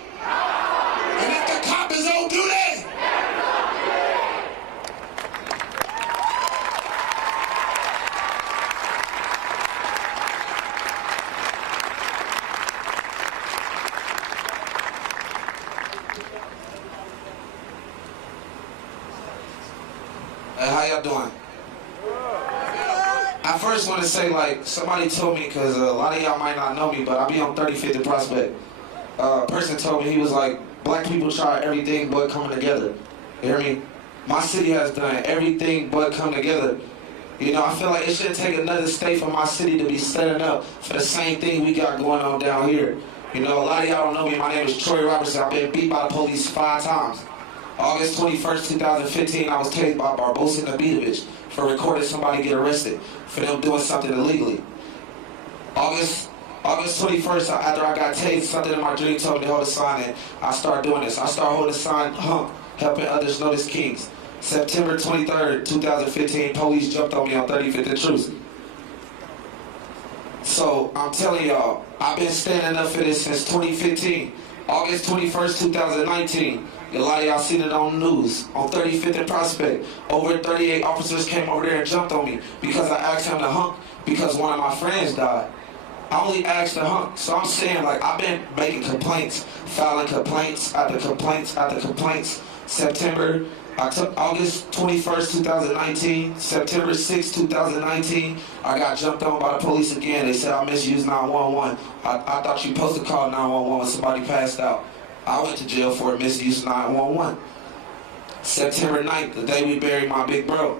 and if the cop is on duty, how y'all doing? I first want to say, like, somebody told me, because a lot of y'all might not know me, but I be on 35th and Prospect. A person told me, he was like, black people try everything but coming together. You hear me? My city has done everything but come together. You know, I feel like it shouldn't take another state for my city to be standing up for the same thing we got going on down here. You know, a lot of y'all don't know me. My name is Troy Robertson. I've been beat by the police 5 times. August 21st, 2015, I was tased by Barbosa Nabitovich for recording somebody get arrested for them doing something illegally. August 21st, after I got tased, something in my dream told me to hold a sign, and I started doing this. I started holding a sign, HUMP, helping others notice kings. September 23rd, 2015, police jumped on me on 35th and Truce. So, I'm telling y'all, I've been standing up for this since 2015. August 21st, 2019, a lot of y'all seen it on the news, on 35th and Prospect. Over 38 officers came over there and jumped on me because I asked him to hump because one of my friends died. I only asked the hunk. So I'm saying, like, I've been making complaints, filing complaints after complaints after complaints. September, August 21st, 2019, September 6th, 2019, I got jumped on by the police again. They said I misused 911. I thought you supposed to call 911 when somebody passed out. I went to jail for misuse 911. September 9th, the day we buried my big bro,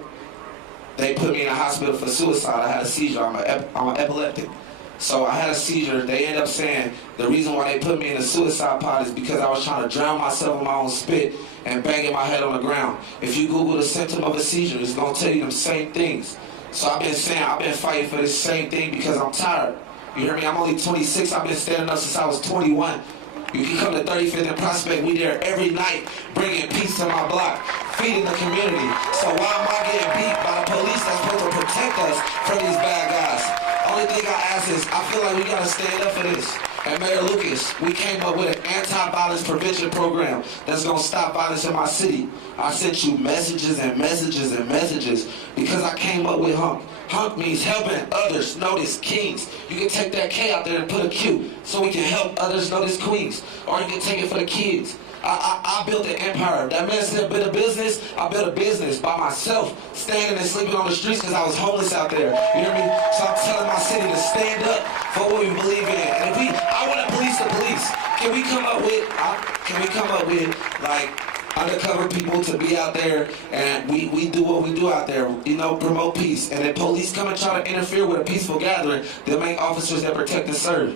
they put me in a hospital for suicide. I had a seizure. I'm an epileptic. So I had a seizure. They ended up saying the reason why they put me in a suicide pod is because I was trying to drown myself in my own spit and banging my head on the ground. If you Google the symptom of a seizure, it's going to tell you them same things. So I've been saying, I've been fighting for this same thing because I'm tired. You hear me? I'm only 26. I've been standing up since I was 21. You can come to 35th and Prospect. We there every night bringing peace to my block, feeding the community. So why am I getting beat by the police that's supposed to protect us from these bad guys? Only thing I ask is, I feel like we got to stand up for this. And Mayor Lucas, we came up with an anti-violence prevention program that's going to stop violence in my city. I sent you messages and messages and messages because I came up with HUNK. HUNK means helping others notice kings. You can take that K out there and put a Q so we can help others notice queens. Or you can take it for the kids. I built an empire. That man said build a business. I built a business by myself, standing and sleeping on the streets because I was homeless out there. You hear me? So I'm telling my city to stand up for what we believe in. And I want to police the police. Can we come up with like undercover people to be out there and we do what we do out there, you know, promote peace. And if police come and try to interfere with a peaceful gathering, they'll make officers that protect and serve.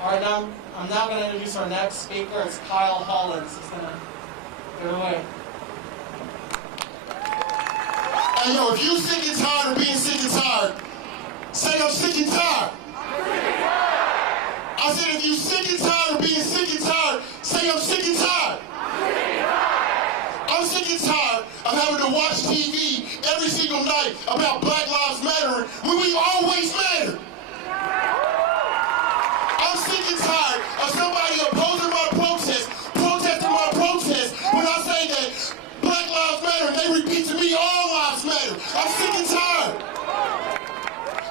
All right, now I'm now going to introduce our next speaker. It's Kyle Hollins. He's going to get away. Hey, yo, if you sick and tired of being sick and tired, say I'm sick and tired. I said if you sick and tired of being sick and tired, say I'm sick and tired. I'm sick and tired of having to watch TV every single night about Black Lives Matter when we always matter. I'm sick and tired of somebody opposing my protest, protesting my protest when I say that Black Lives Matter and they repeat to me all lives matter. I'm sick and tired.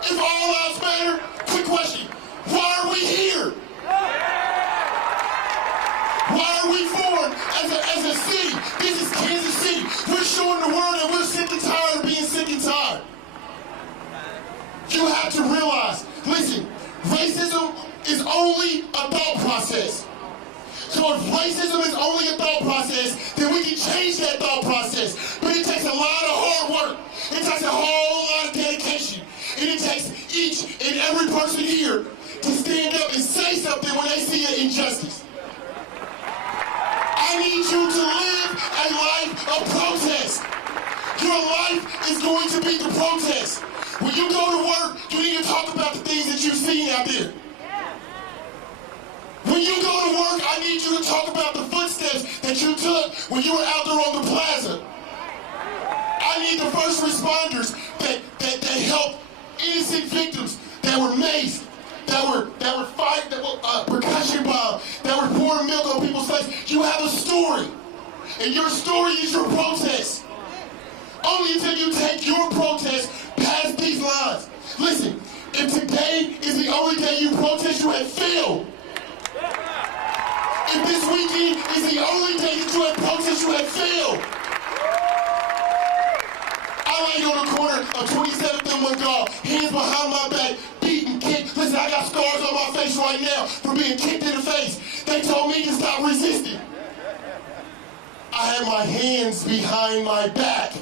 If all lives matter, quick question, why are we here? Why are we formed as a city? This is Kansas City. We're showing the world that we're sick and tired of being sick and tired. You have to realize, listen, racism is only a thought process. So if racism is only a thought process, then we can change that thought process. But it takes a lot of hard work. It takes a whole lot of dedication. And it takes each and every person here to stand up and say something when they see an injustice. I need you to live a life of protest. Your life is going to be the protest. When you go to work, you need to talk about the things that you've seen out there. When you go to work, I need you to talk about the footsteps that you took when you were out there on the plaza. I need the first responders that helped innocent victims that were maced, that were fired, that were percussion bombed, that were pouring milk on people's faces. You have a story, and your story is your protest. Only until you take your protest past these lines. Listen, if today is the only day you protest, you have failed. If this weekend is the only day that you have protest, you have failed. I laid on the corner of 27th and Montgomery, hands behind my back, beaten, kicked. Listen, I got scars on my face right now from being kicked in the face. They told me to stop resisting. I had my hands behind my back.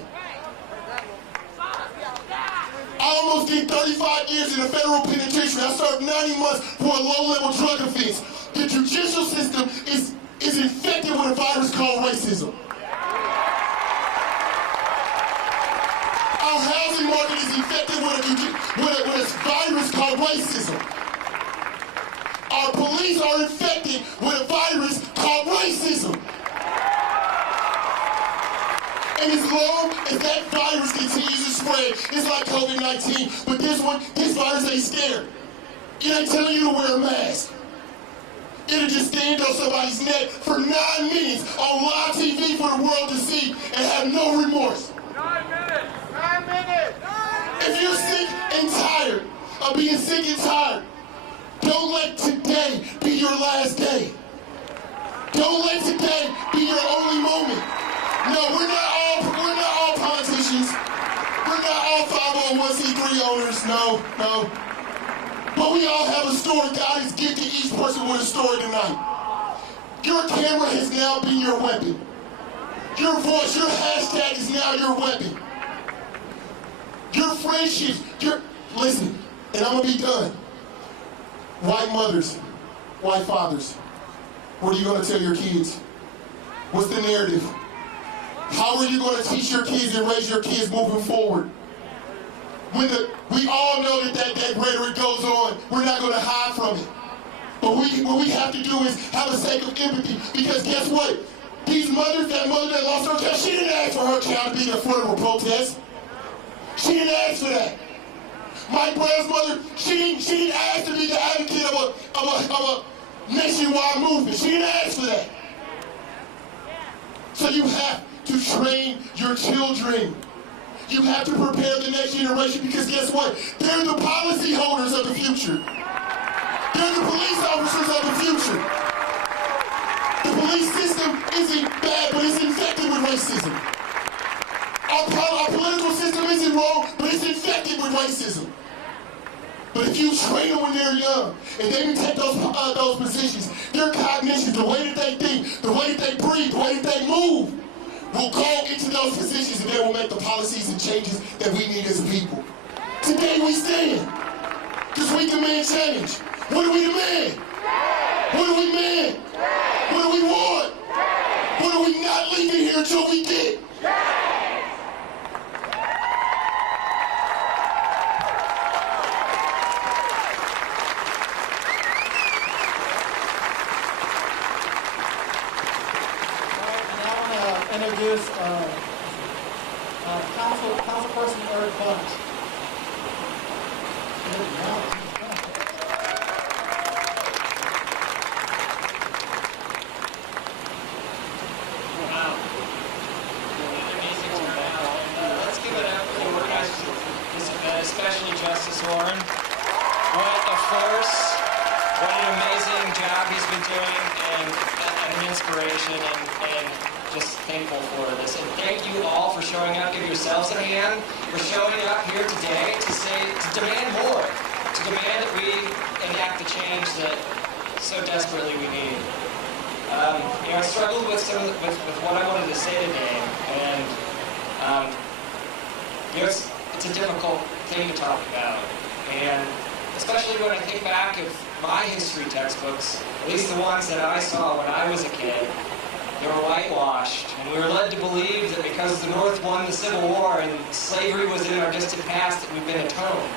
I almost did 35 years in the federal penitentiary. I served 90 months for a low-level drug offense. The judicial system is infected with a virus called racism. Our housing market is infected with a virus called racism. Our police are infected with a virus called racism. And as long as that virus continues to spread, it's like COVID-19. But this virus ain't scared. It ain't telling you to wear a mask. It'll just stand on somebody's neck for 9 minutes for the world to see and have no remorse. 9 minutes. 9 minutes. If you're sick and tired of being sick and tired, don't let today be your last day. Don't let today be your only moment. No, we're not all politicians. We're not all 501c3 owners. No. But we all have a story. God has gifted each person with a story tonight. Your camera has now been your weapon. Your voice, your hashtag is now your weapon. Your friendships, listen, and I'm gonna be done. White mothers, white fathers, what are you gonna tell your kids? What's the narrative? How are you gonna teach your kids and raise your kids moving forward? We all know that rhetoric goes on. We're not gonna hide from it. But what we have to do is have a sake of empathy, because guess what? These mothers, that mother that lost her child, she didn't ask for her child to be in front of a protest. She didn't ask for that. Mike Brown's mother, she didn't ask to be the advocate of a nationwide movement. She didn't ask for that. So you have to train your children. You have to prepare the next generation, because guess what? They're the policy holders of the future. They're the police officers of the future. The police system isn't bad, but it's infected with racism. Our political system isn't wrong, but it's infected with racism. But if you train them when they're young, and they can take those positions, their cognition, the way that they think, the way that they breathe, the way that they move, will go into those positions, and they will make the policies and changes that we need as a people. Today we stand, because we demand change. What do we demand? What do we demand? What do we want? What are we not leaving here until we get? Introduce Councilperson Eric Bunch. Wow. Amazing turnout. Let's give it up for the organizers of this event, especially Justice Warren. What a force. What an amazing job he's been doing, and an inspiration, and just thankful for this. And thank you all for showing up. Give yourselves a hand for showing up here today to demand more, to demand that we enact the change that so desperately we need. I struggled with with what I wanted to say today, and it's a difficult thing to talk about, and especially when I think back of my history textbooks, at least the ones that I saw when I was a kid. They were whitewashed, and we were led to believe that because the North won the Civil War and slavery was in our distant past, that we've been atoned.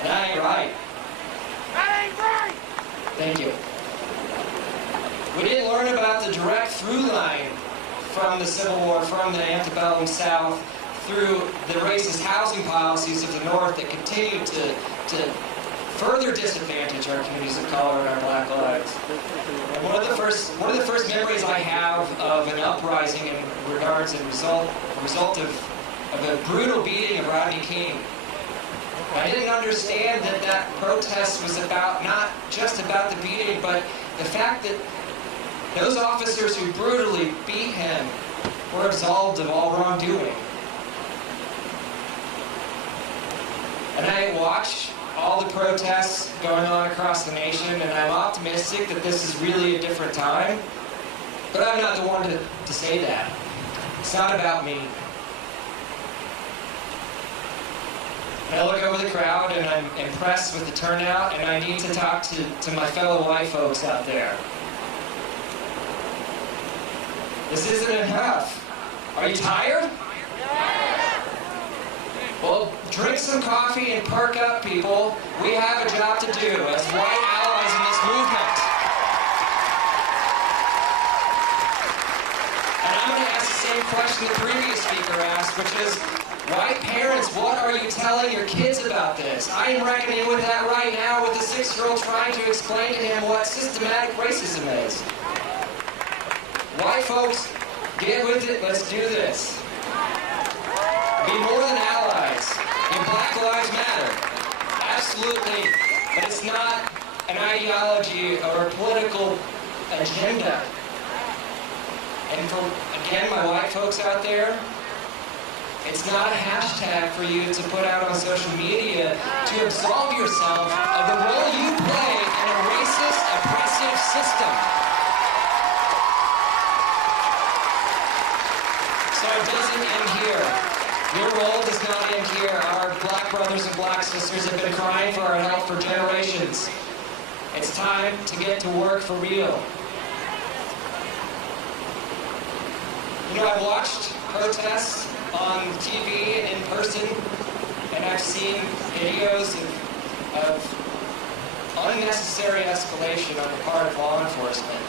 And that ain't right. That ain't right! Thank you. We didn't learn about the direct through line from the Civil War, from the antebellum South, through the racist housing policies of the North that continued to further disadvantage our communities of color and our black lives. And one of the first memories I have of an uprising in regards and result of a brutal beating of Rodney King. I didn't understand that protest was not just about the beating, but the fact that those officers who brutally beat him were absolved of all wrongdoing. And I watched all the protests going on across the nation, and I'm optimistic that this is really a different time. But I'm not the one to say that. It's not about me. I look over the crowd, and I'm impressed with the turnout, and I need to talk to my fellow white folks out there. This isn't enough. Are you tired? Well, drink some coffee and perk up, people. We have a job to do as white allies in this movement. And I'm going to ask the same question the previous speaker asked, which is, white parents, what are you telling your kids about this? I am reckoning with that right now with a 6-year-old trying to explain to him what systematic racism is. White folks, Get with it, let's do this. Be more than allies. And Black Lives Matter. Absolutely. But it's not an ideology or a political agenda. And for, again, my white folks out there, it's not a hashtag for you to put out on social media to absolve yourself of the role you play in a racist, oppressive system. So it doesn't end here. Your role does not end here. Our black brothers and black sisters have been crying for our help for generations. It's time to get to work for real. You know, I've watched protests on TV and in person, and I've seen videos of unnecessary escalation on the part of law enforcement.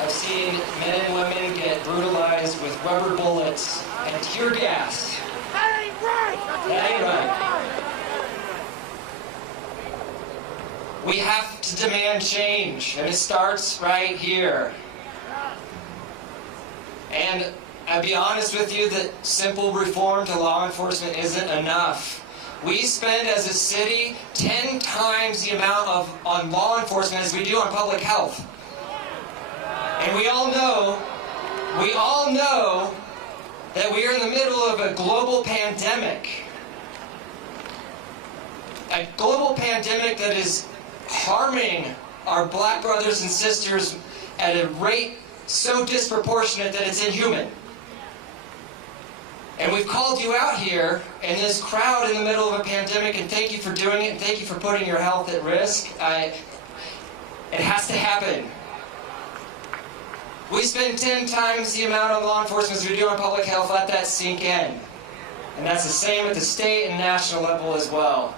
I've seen men and women get brutalized with rubber bullets and tear gas. That ain't right! That ain't right. We have to demand change, and it starts right here. And I'll be honest with you that simple reform to law enforcement isn't enough. We spend as a city 10 times the amount on law enforcement as we do on public health. And we all know that we are in the middle of a global pandemic. A global pandemic that is harming our black brothers and sisters at a rate so disproportionate that it's inhuman. And we've called you out here in this crowd in the middle of a pandemic, and thank you for doing it, and thank you for putting your health at risk. It has to happen. We spend 10 times the amount on law enforcement as we do on public health. Let that sink in. And that's the same at the state and national level as well.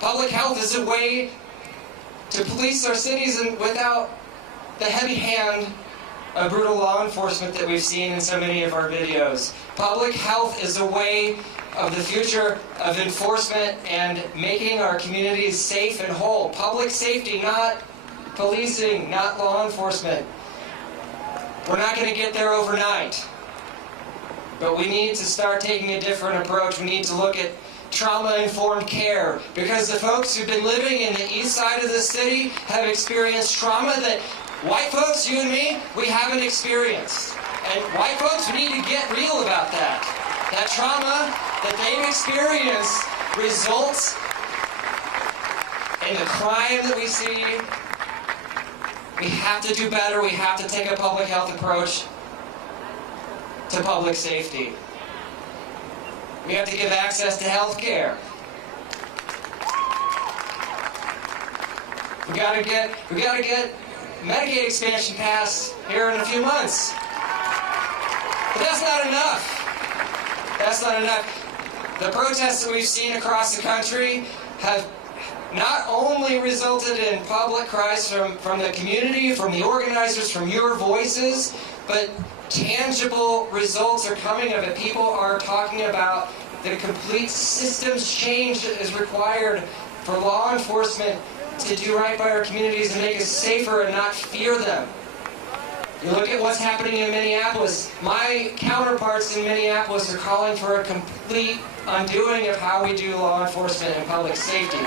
Public health is a way to police our cities and without the heavy hand of brutal law enforcement that we've seen in so many of our videos. Public health is a way of the future of enforcement and making our communities safe and whole. Public safety, not policing, not law enforcement. We're not going to get there overnight. But we need to start taking a different approach. We need to look at trauma-informed care, because the folks who've been living in the east side of the city have experienced trauma that white folks, you and me, we haven't experienced. And white folks, we need to get real about that. That trauma that they've experienced results in the crime that we see. We have to do better. We have to take a public health approach to public safety. We have to give access to health care. We gotta get Medicaid expansion passed here in a few months. But that's not enough. That's not enough. The protests that we've seen across the country have not only resulted in public cries from the community, from the organizers, from your voices, but tangible results are coming of it. People are talking about the complete systems change that is required for law enforcement to do right by our communities and make us safer and not fear them. You look at what's happening in Minneapolis. My counterparts in Minneapolis are calling for a complete undoing of how we do law enforcement and public safety.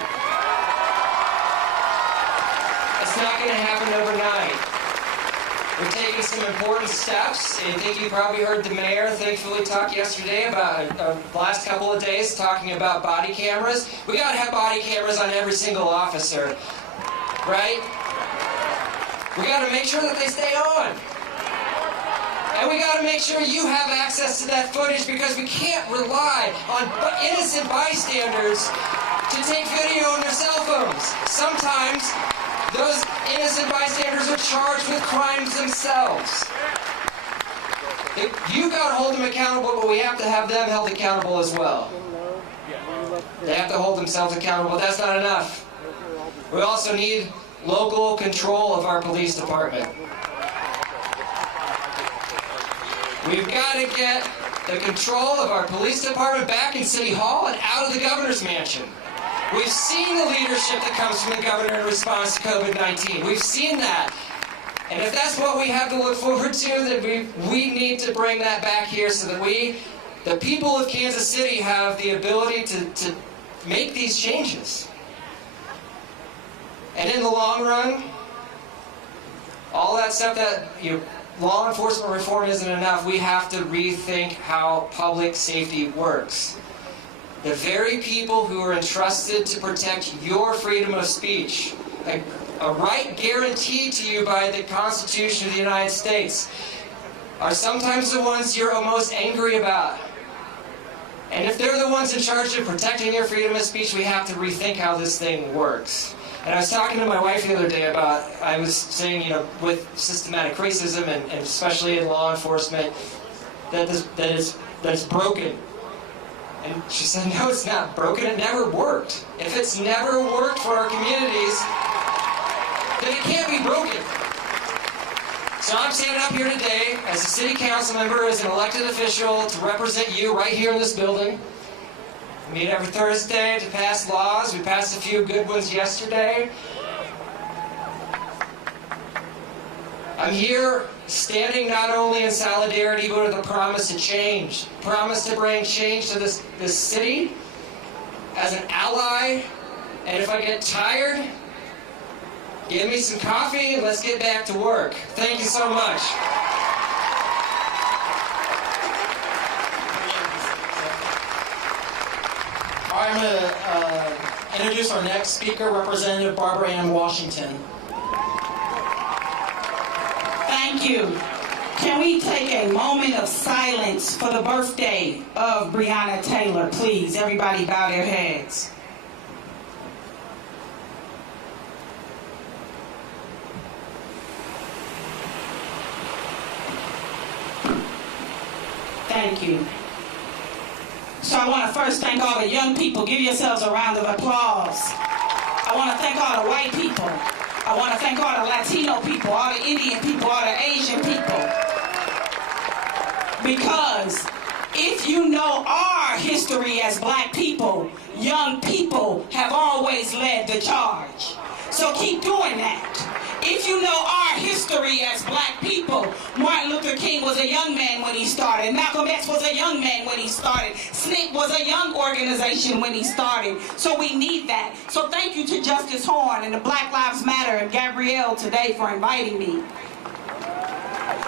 It's not going to happen overnight. We're taking some important steps. I think you probably heard the mayor thankfully talk yesterday about the last couple of days talking about body cameras. We got to have body cameras on every single officer, right? We got to make sure that they stay on. And we got to make sure you have access to that footage, because we can't rely on innocent bystanders to take video on their cell phones. Sometimes those innocent bystanders are charged with crimes themselves. You got to hold them accountable, but we have to have them held accountable as well. They have to hold themselves accountable. That's not enough. We also need local control of our police department. We've got to get the control of our police department back in City Hall and out of the governor's mansion. We've seen the leadership that comes from the governor in response to COVID-19. We've seen that. And if that's what we have to look forward to, then we need to bring that back here so that the people of Kansas City, have the ability to make these changes. And in the long run, all that stuff that law enforcement reform isn't enough, we have to rethink how public safety works. The very people who are entrusted to protect your freedom of speech, a right guaranteed to you by the Constitution of the United States, are sometimes the ones you're most angry about. And if they're the ones in charge of protecting your freedom of speech, we have to rethink how this thing works. And I was talking to my wife the other day about, I was saying, with systematic racism and especially in law enforcement, that it's broken. And she said, no, it's not broken. It never worked. If it's never worked for our communities, then it can't be broken. So I'm standing up here today as a city council member, as an elected official, to represent you right here in this building. We meet every Thursday to pass laws. We passed a few good ones yesterday. I'm here standing not only in solidarity, but with a promise to change. Promise to bring change to this city as an ally. And if I get tired, give me some coffee and let's get back to work. Thank you so much. All right, I'm going to introduce our next speaker, Representative Barbara Ann Washington. Thank you. Can we take a moment of silence for the birthday of Breonna Taylor, please? Everybody bow their heads. Thank you. So I want to first thank all the young people. Give yourselves a round of applause. I want to thank all the white people. I want to thank all the Latino people, all the Indian people, all the Asian people. Because if you know our history as black people, young people have always led the charge. So keep doing that. If you know our history as black people, Martin Luther King was a young man when he started. Malcolm X was a young man when he started. SNCC was a young organization when he started. So we need that. So thank you to Justice Horn and the Black Lives Matter and Gabrielle today for inviting me.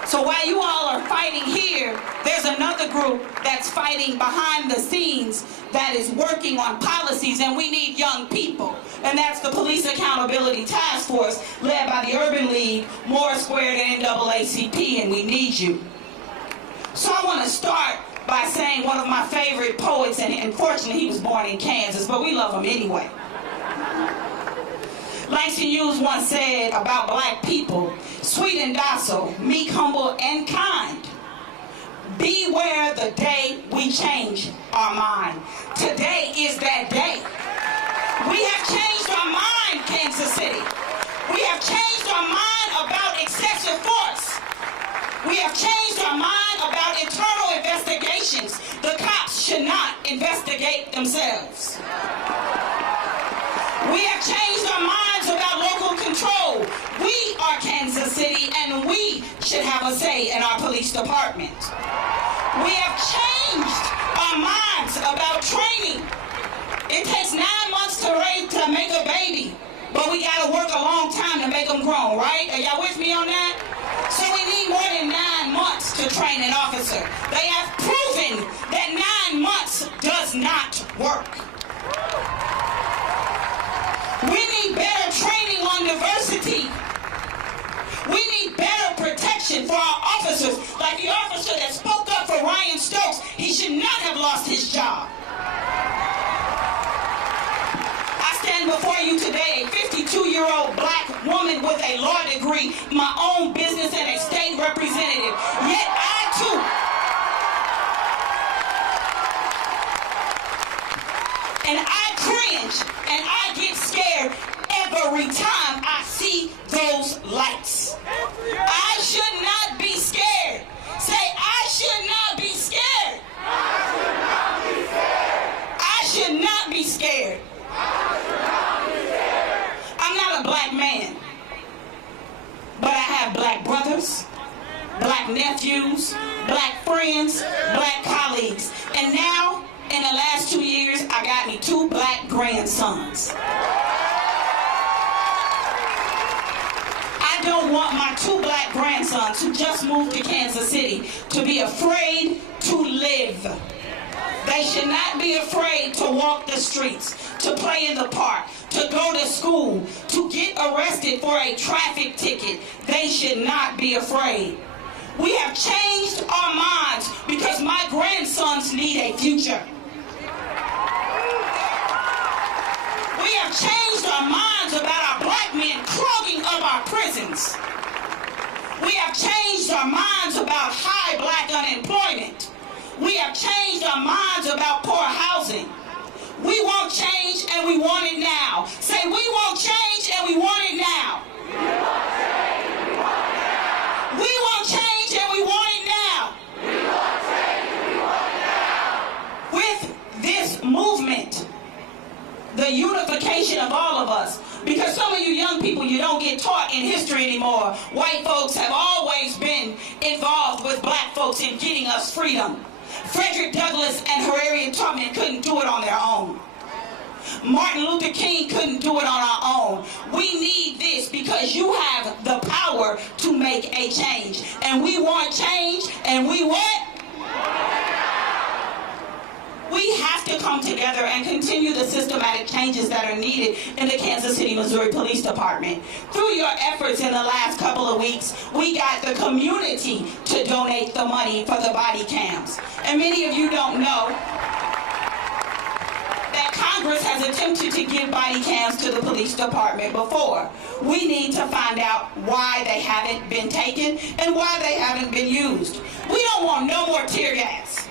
So while you all are fighting here, there's another group that's fighting behind the scenes that is working on policies, and we need young people. And that's the Police Accountability Task Force, led by the Urban League, Moore Squared, and NAACP, and we need you. So I want to start by saying one of my favorite poets, and unfortunately he was born in Kansas, but we love him anyway. Langston Hughes once said about black people, sweet and docile, meek, humble, and kind. Beware the day we change our mind. Today is that day. We have changed our mind, Kansas City. We have changed our mind about excessive force. We have changed our mind about internal investigations. The cops should not investigate themselves. We have changed our minds about local control. We are Kansas City, and we should have a say in our police department. We have changed our minds about training. It takes 9 months to make a baby, but we gotta work a long time to make them grown, right? Are y'all with me on that? So we need more than 9 months to train an officer. They have proven that 9 months does not work. We need better training on diversity. We need better protection for our officers, like the officer that spoke up for Ryan Stokes. He should not have lost his job. I stand before you today, a 52-year-old black woman with a law degree, my own business, and a state representative. Yet I, too, and I cringe and I get scared every time I see those lights. I should not be scared. Say, I should not be scared. I should not be scared. I'm not a black man, but I have black black nephews, black friends, black colleagues. And now, in the last 2 years, I got me 2 black grandsons. I don't want my 2 black grandsons who just moved to Kansas City to be afraid to live. They should not be afraid to walk the streets, to play in the park, to go to school, to get arrested for a traffic ticket. They should not be afraid. We have changed our minds because my grandsons need a future. We have changed our minds about our black men clogging up our prisons. We have changed our minds about high black unemployment. We have changed our minds about poor housing. We want change and we want it now. Say, we want change and we want it now. We want change and we want it now. With this movement, the unification of all of us, because some of you young people, you don't get taught in history anymore. White folks have always been involved with black folks in getting us freedom. Frederick Douglass and Harriet Tubman couldn't do it on their own. Martin Luther King couldn't do it on our own. We need this because you have the power to make a change. And we want change, and we what? We have to come together and continue the systematic changes that are needed in the Kansas City, Missouri Police Department. Through your efforts in the last couple of weeks, we got the community to donate the money for the body cams. And many of you don't know that Congress has attempted to give body cams to the police department before. We need to find out why they haven't been taken and why they haven't been used. We don't want no more tear gas.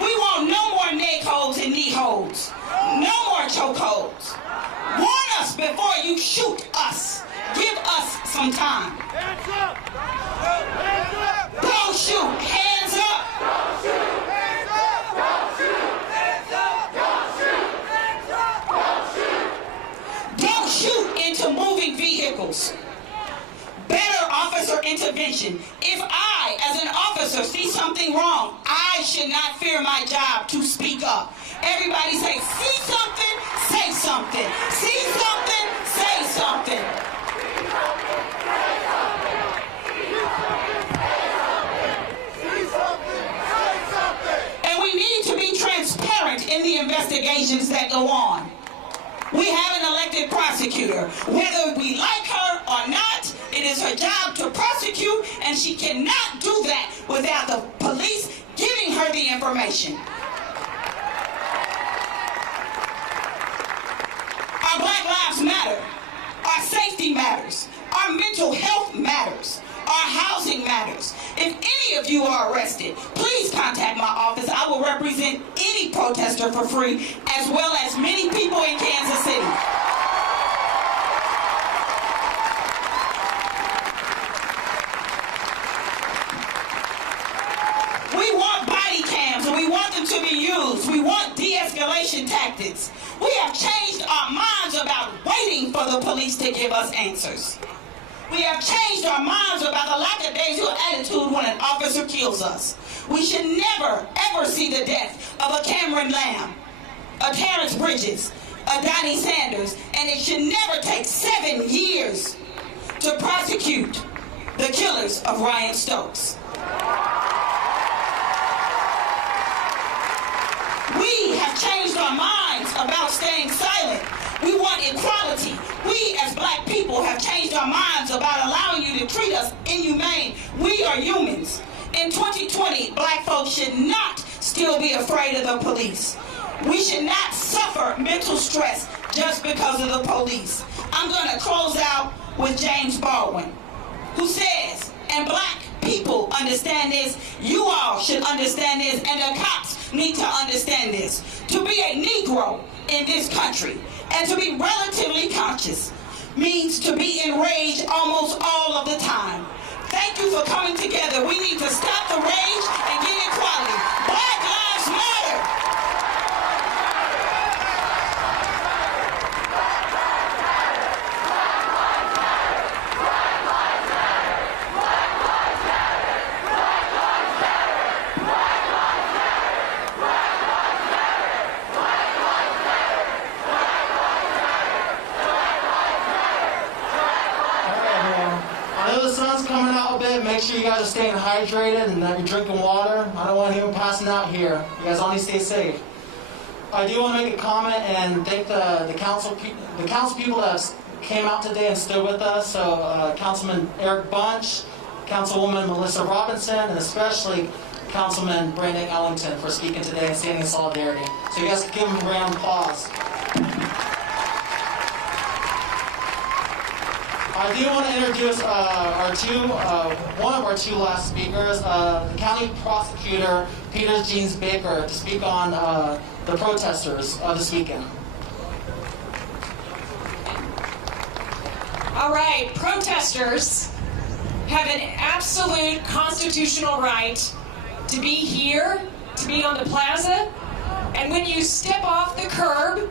We want no more neck holds and knee holds. No more choke holds. Warn us before you shoot us. Give us some time. Hands up! Hands up! Don't shoot. Hands up. Don't shoot. Hands up! Don't shoot. Hands up! Don't shoot. Don't shoot into moving vehicles. Better officer intervention. If I, as an officer, see something wrong, I should not fear my job to speak up. Everybody say, see something, say something. See something, say something. And we need to be transparent in the investigations that go on. We have an elected prosecutor. Whether we like her or not, it is her job to prosecute, and she cannot do that without the police giving her the information. Our Black Lives Matter. Our safety matters. Our mental health matters. Our housing matters. If any of you are arrested, please contact my office. I will represent any protester for free, as well as many people in Kansas City. We want body cams, and we want them to be used. We want de-escalation tactics. We have changed our minds about waiting for the police to give us answers. We have changed our minds about the lackadaisical attitude when an officer kills us. We should never, ever see the death of a Cameron Lamb, a Terrence Bridges, a Donnie Sanders, and it should never take 7 years to prosecute the killers of Ryan Stokes. We have changed our minds about staying silent. We want equality. We as black people have changed our minds about allowing you to treat us inhumane. We are humans. In 2020, black folks should not still be afraid of the police. We should not suffer mental stress just because of the police. I'm going to close out with James Baldwin, who says, and black people understand this, you all should understand this, and the cops need to understand this. To be a Negro in this country and to be relatively conscious means to be enraged almost all of the time. Thank you for coming together. We need to stop the rage and get equality. Black Lives Matter. sun's coming out a bit. Make sure you guys are staying hydrated and that you're drinking water. I don't want anyone passing out here. You guys all need to stay safe. I do want to make a comment and thank the council people that came out today and stood with us. So Councilman Eric Bunch, Councilwoman Melissa Robinson, and especially Councilman Brandon Ellington for speaking today and standing in solidarity. So you guys can give them a round of applause. I do want to introduce one of our two last speakers, the County Prosecutor Peter Jeans Baker, to speak on the protesters this weekend. All right, protesters have an absolute constitutional right to be here, to be on the plaza, and when you step off the curb,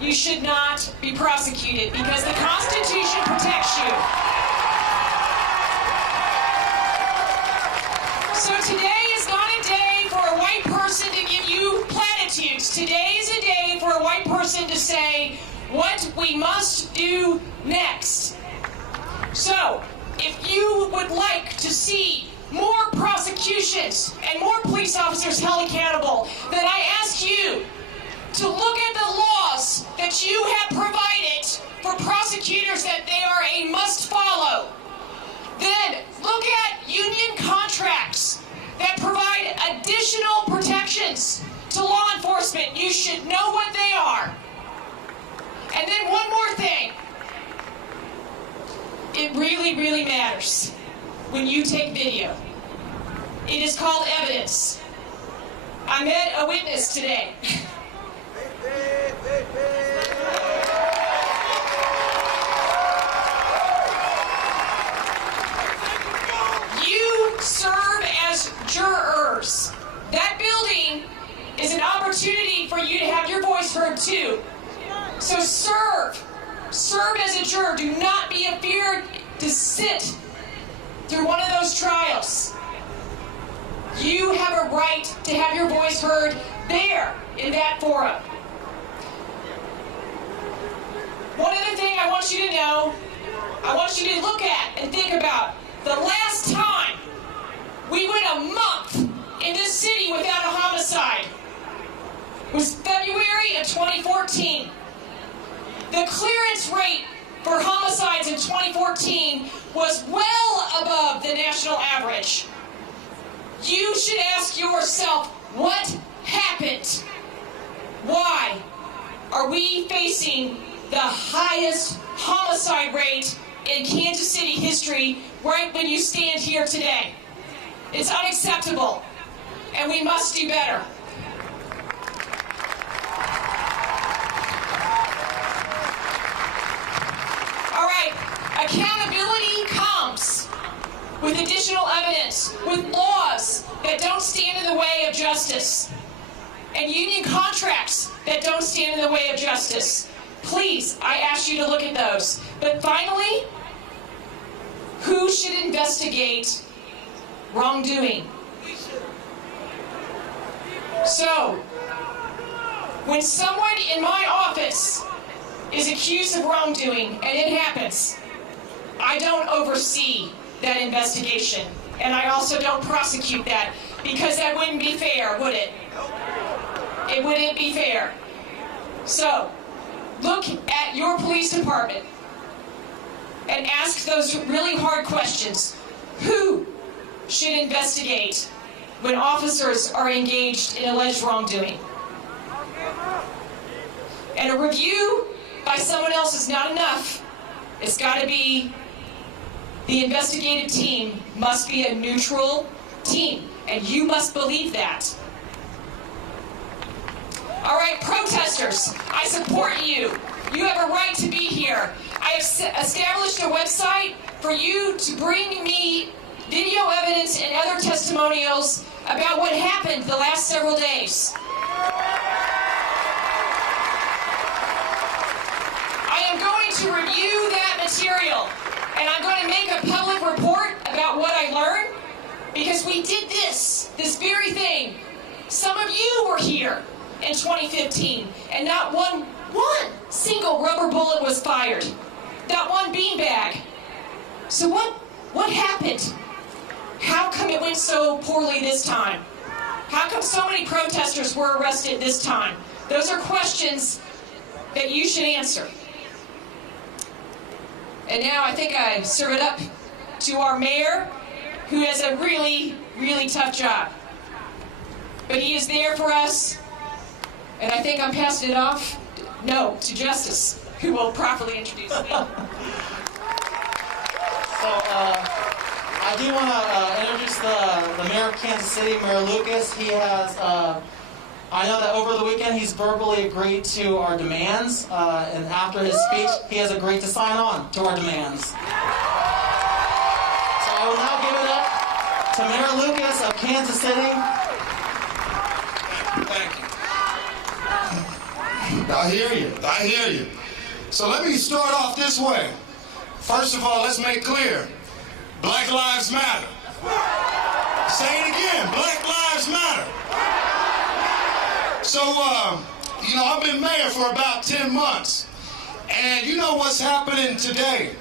you should not be prosecuted because the Constitution protects you. So today is not a day for a white person to give you platitudes. Today is a day for a white person to say what we must do next. So, if you would like to see more prosecutions and more police officers held accountable, then I ask you to look at the laws that you have provided for prosecutors that they are a must follow. Then look at union contracts that provide additional protections to law enforcement. You should know what they are. And then one more thing. It really, really matters when you take video. It is called evidence. I met a witness today. You serve as jurors. That building is an opportunity for you to have your voice heard too. So serve as a juror. Do not be afeared to sit through one of those trials. You have a right to have your voice heard there in that forum. One other thing I want you to know, I want you to look at and think about the last time we went a month in this city without a homicide was February of 2014. The clearance rate for homicides in 2014 was well above the national average. You should ask yourself, what happened? Why are we facing the highest homicide rate in Kansas City history right when you stand here today? It's unacceptable, and we must do better. All right, accountability comes with additional evidence, with laws that don't stand in the way of justice, and union contracts that don't stand in the way of justice. Please, I ask you to look at those. But finally, who should investigate wrongdoing? So, when someone in my office is accused of wrongdoing, and it happens, I don't oversee that investigation. And I also don't prosecute that, because that wouldn't be fair, would it? It wouldn't be fair. So, look at your police department and ask those really hard questions. Who should investigate when officers are engaged in alleged wrongdoing? And a review by someone else is not enough. It's got to be, the investigative team must be a neutral team, and you must believe that. All right, protesters, I support you. You have a right to be here. I have established a website for you to bring me video evidence and other testimonials about what happened the last several days. I am going to review that material, and I'm going to make a public report about what I learned, because we did this very thing. Some of you were here in 2015, and not one single rubber bullet was fired. Not one beanbag. So what What happened? How come it went so poorly this time? How come so many protesters were arrested this time? Those are questions that you should answer. And now I think I serve it up to our mayor, who has a really, really tough job. But he is there for us, and I think I'm passing it off, to Justice, who will properly introduce me. So, I do want to introduce the mayor of Kansas City, Mayor Lucas. He has, I know that over the weekend he's verbally agreed to our demands, and after his speech, he has agreed to sign on to our demands. So I will now give it up to Mayor Lucas of Kansas City. Thank you. I hear you. So let me start off this way. First of all, let's make clear, Black Lives Matter. Say it again, Black Lives Matter. So, I've been mayor for about 10 months, and you know what's happening today?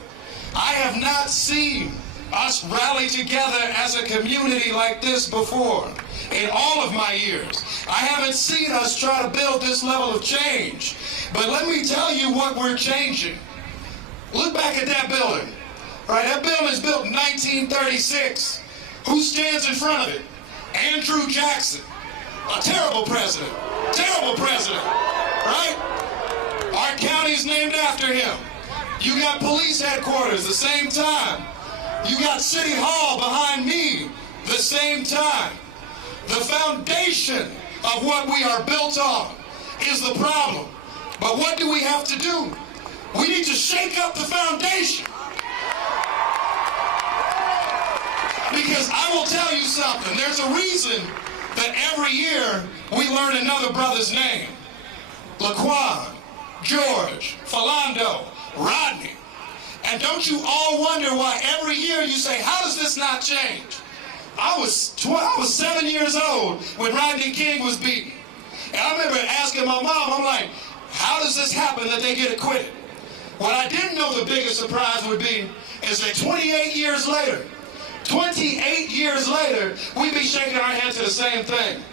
I have not seen us rally together as a community like this before in all of my years. I haven't seen us try to build this level of change. But let me tell you what we're changing. Look back at that building. Right, that building is built in 1936. Who stands in front of it? Andrew Jackson. A terrible president. Terrible president. Right? Our county's named after him. You got police headquarters the same time. You got City Hall behind me the same time. The foundation of what we are built on is the problem. But what do we have to do? We need to shake up the foundation. Because I will tell you something. There's a reason that every year we learn another brother's name. Laquan, George, Philando, Rodney. And don't you all wonder why every year you say, how does this not change? I was 7 years old when Rodney King was beaten. And I remember asking my mom, I'm like, how does this happen that they get acquitted? What I didn't know the biggest surprise would be is that 28 years later, we be shaking our head to the same thing.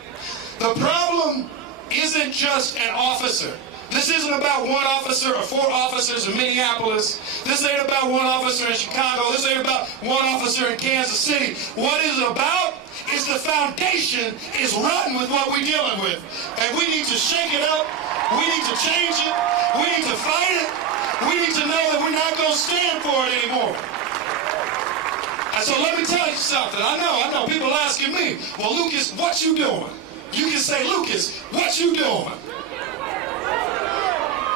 The problem isn't just an officer. This isn't about one officer or 4 officers in Minneapolis. This ain't about one officer in Chicago. This ain't about one officer in Kansas City. What it's about is the foundation is rotten with what we're dealing with. And we need to shake it up. We need to change it. We need to fight it. We need to know that we're not going to stand for it anymore. And so let me tell you something. I know. People asking me, well, Lucas, what you doing? You can say, Lucas, what you doing?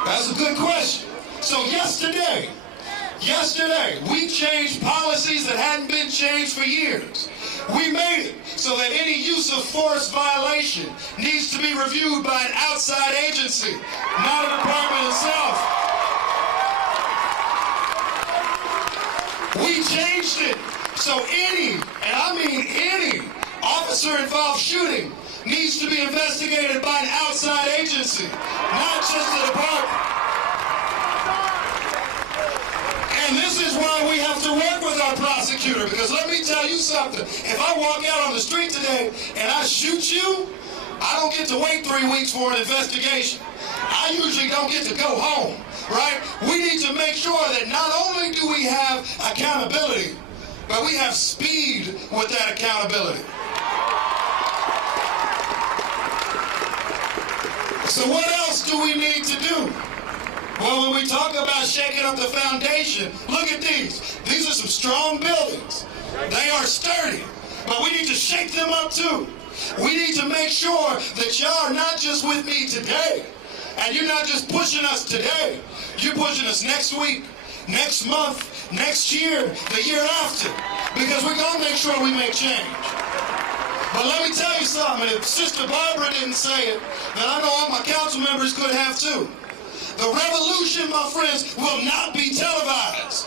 That's a good question. So yesterday, we changed policies that hadn't been changed for years. We made it so that any use of force violation needs to be reviewed by an outside agency, not a department itself. We changed it so any, and I mean any, officer-involved shooting needs to be investigated by an outside agency, not just the department. And this is why we have to work with our prosecutor, because let me tell you something. If I walk out on the street today and I shoot you, I don't get to wait 3 weeks for an investigation. I usually don't get to go home, right? We need to make sure that not only do we have accountability, but we have speed with that accountability. So what else do we need to do? Well, when we talk about shaking up the foundation, look at these. These are some strong buildings. They are sturdy, but we need to shake them up too. We need to make sure that y'all are not just with me today, and you're not just pushing us today. You're pushing us next week, next month, next year, the year after, because we're going to make sure we make change. But let me tell you something, if Sister Barbara didn't say it, then I know all my council members could have too. The revolution, my friends, will not be televised.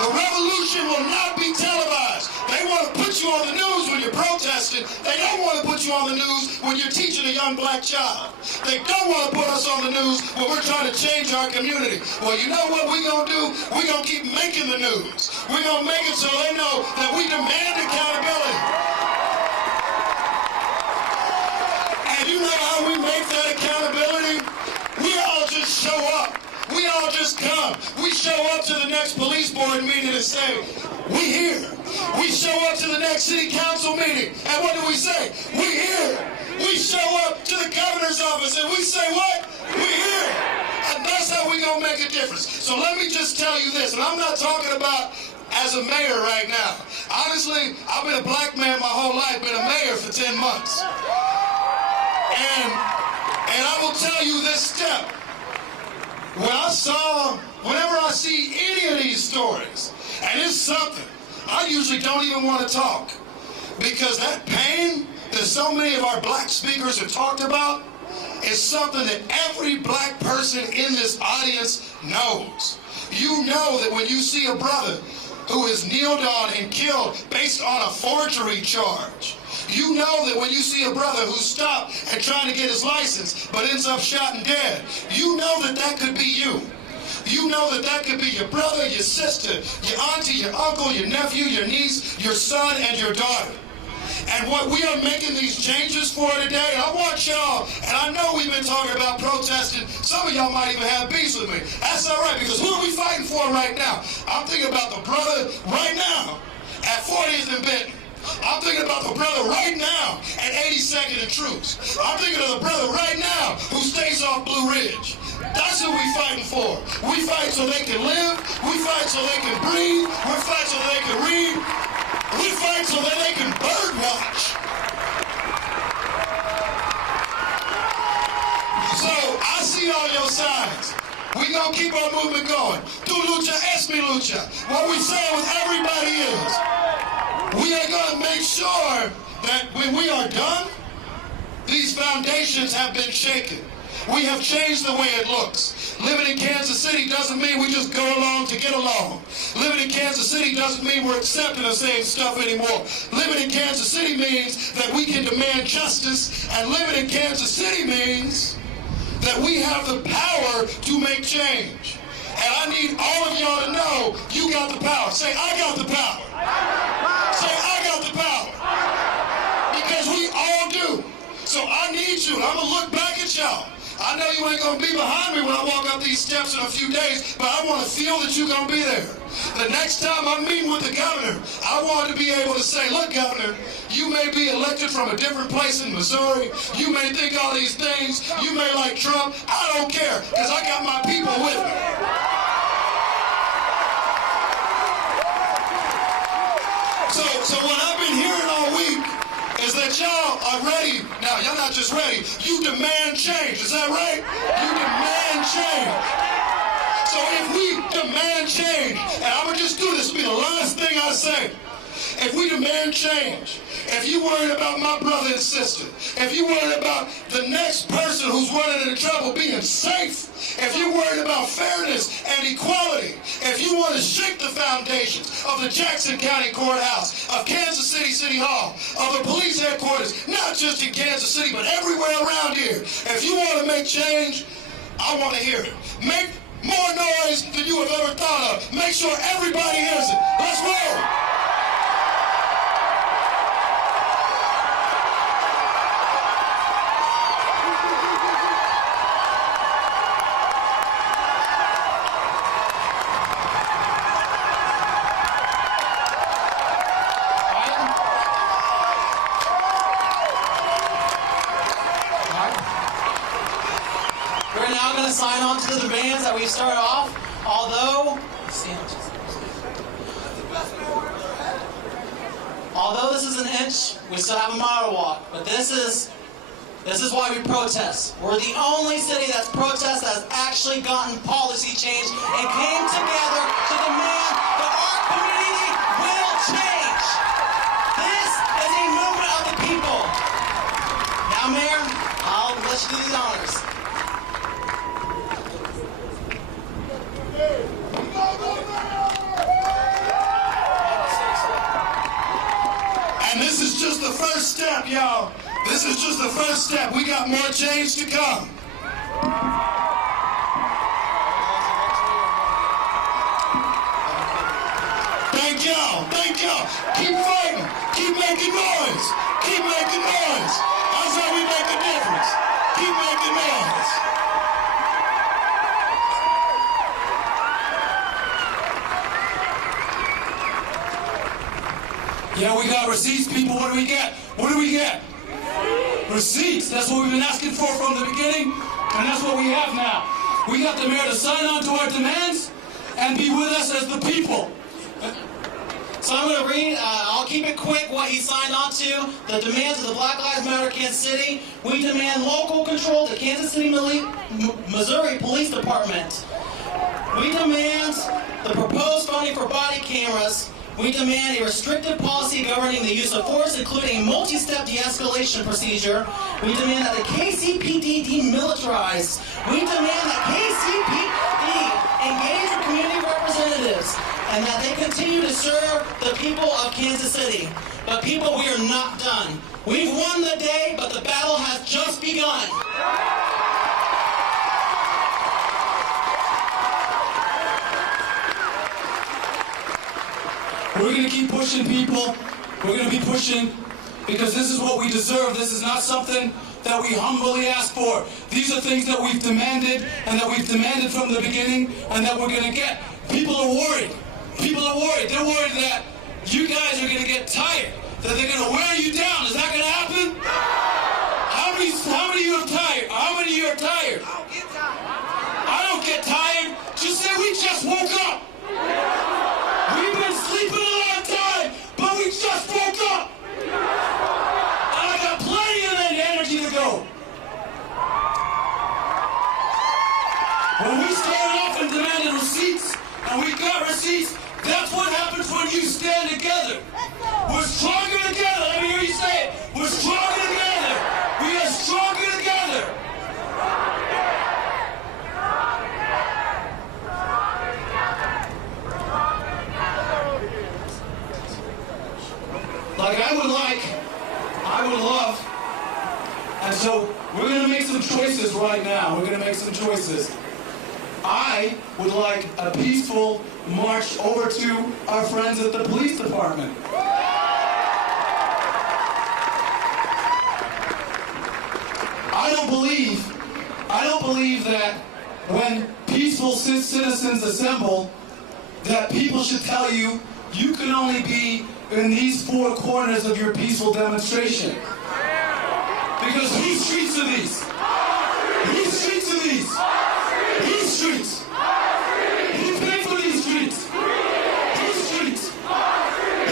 The revolution will not be televised. They want to put you on the news when when you're protesting. They don't want to put you on the news when you're teaching a young black child. They don't want to put us on the news when we're trying to change our community. Well, you know what we're going to do? We're going to keep making the news. We're going to make it so they know that we demand accountability. And you know how we make that accountability? We all just show up. We all just come. We show up to the next police board meeting and say, we here. We show up to the next city council meeting, and what do we say? We here. We show up to the governor's office, and we say what? We here. And that's how we gonna make a difference. So let me just tell you this, and I'm not talking about as a mayor right now. Honestly, I've been a black man my whole life, been a mayor for 10 months. And I will tell you this step. Whenever I see any of these stories, and it's something, I usually don't even want to talk, because that pain that so many of our black speakers have talked about is something that every black person in this audience knows. You know that when you see a brother who is kneeled on and killed based on a forgery charge, you know that when you see a brother who's stopped and trying to get his license but ends up shot and dead, you know that that could be you. You know that that could be your brother, your sister, your auntie, your uncle, your nephew, your niece, your son, and your daughter. And what we are making these changes for today, I want y'all, and I know we've been talking about protesting, some of y'all might even have beefs with me. That's all right, because who are we fighting for right now? I'm thinking about the brother right now at 40th and Benton. I'm thinking about the brother right now at 82nd and Truce. I'm thinking of the brother right now who stays off Blue Ridge. That's who we fighting for. We fight so they can live. We fight so they can breathe. We fight so they can read. We fight so that they can bird watch. So I see all your signs. We gonna keep our movement going. Tu lucha es mi lucha. What we say with everybody is, we are gonna make sure that when we are done, these foundations have been shaken. We have changed the way it looks. Living in Kansas City doesn't mean we just go along to get along. Living in Kansas City doesn't mean we're accepting the same stuff anymore. Living in Kansas City means that we can demand justice, and living in Kansas City means that we have the power to make change. And I need all of y'all to know you got the power. Say, I got the power. Say, I got the power. Because we all do. So I need you. I'm going to look back at y'all. I know you ain't going to be behind me when I walk up these steps in a few days, but I want to feel that you're going to be there. The next time I'm meeting with the governor, I want to be able to say, look, Governor, you may be elected from a different place in Missouri. You may think all these things. You may like Trump. I don't care, because I got my people with me. So what I've been hearing all week is that y'all are ready. Now, y'all not just ready. You demand change. Is that right? You demand change. So if we demand change, and I'm going to just do this, it'll be the last thing I say. If we demand change, if you worried about my brother and sister, if you worried about the next person who's running into trouble being safe, if you're worried about fairness and equality, if you want to shake the foundations of the Jackson County Courthouse, of Kansas City City Hall, of the police headquarters, not just in Kansas City, but everywhere around here, if you want to make change, I want to hear it. Make more noise than you have ever thought of. Make sure everybody hears it. Let's roll. Sign on to the demands that we started off, although this is an inch, we still have a mile to walk, but this is why we protest. We're the only city that's protest that's actually gotten policy change and came together to demand that our community will change. This is a movement of the people. Now, Mayor, I'll let you do these honors. And this is just the first step, y'all. This is just the first step. We got more change to come. Thank y'all. Thank y'all. Keep fighting. Keep making noise. Keep making noise. That's how we make a difference. Keep making noise. Yeah, we got receipts, people. What do we get? What do we get? Receipts. That's what we've been asking for from the beginning, and that's what we have now. We got the mayor to sign on to our demands and be with us as the people. So I'm going to read, I'll keep it quick, what he signed on to. The demands of the Black Lives Matter Kansas City. We demand local control of the Kansas City, Missouri Police Department. We demand the proposed funding for body cameras. We demand a restrictive policy governing the use of force, including a multi-step de-escalation procedure. We demand that the KCPD demilitarize. We demand that KCPD engage with community representatives and that they continue to serve the people of Kansas City. But people, we are not done. We've won the day, but the battle has just begun. We're going to keep pushing, people. We're going to be pushing because this is what we deserve. This is not something that we humbly ask for. These are things that we've demanded and that we've demanded from the beginning and that we're going to get. People are worried. People are worried. They're worried that you guys are going to get tired, that they're going to wear you down. Is that going to happen? How many of you are tired? How many of you are tired? I don't get tired. Just say we just woke up. We've been sleeping a long time, but we just woke up. And I got plenty of that energy to go. When we started off and demanded receipts, and we got receipts, that's what happens when you stand together. We're stronger together. Let me hear you say it. We're stronger together. We are stronger together. Like I would love, and so we're going to make some choices right now. We're going to make some choices. I would like a peaceful march over to our friends at the police department. I don't believe that when peaceful citizens assemble, that people should tell you, you can only be in these four corners of your peaceful demonstration. Because whose streets are these? Whose streets are these? Whose streets? Who paid for these streets? Whose streets?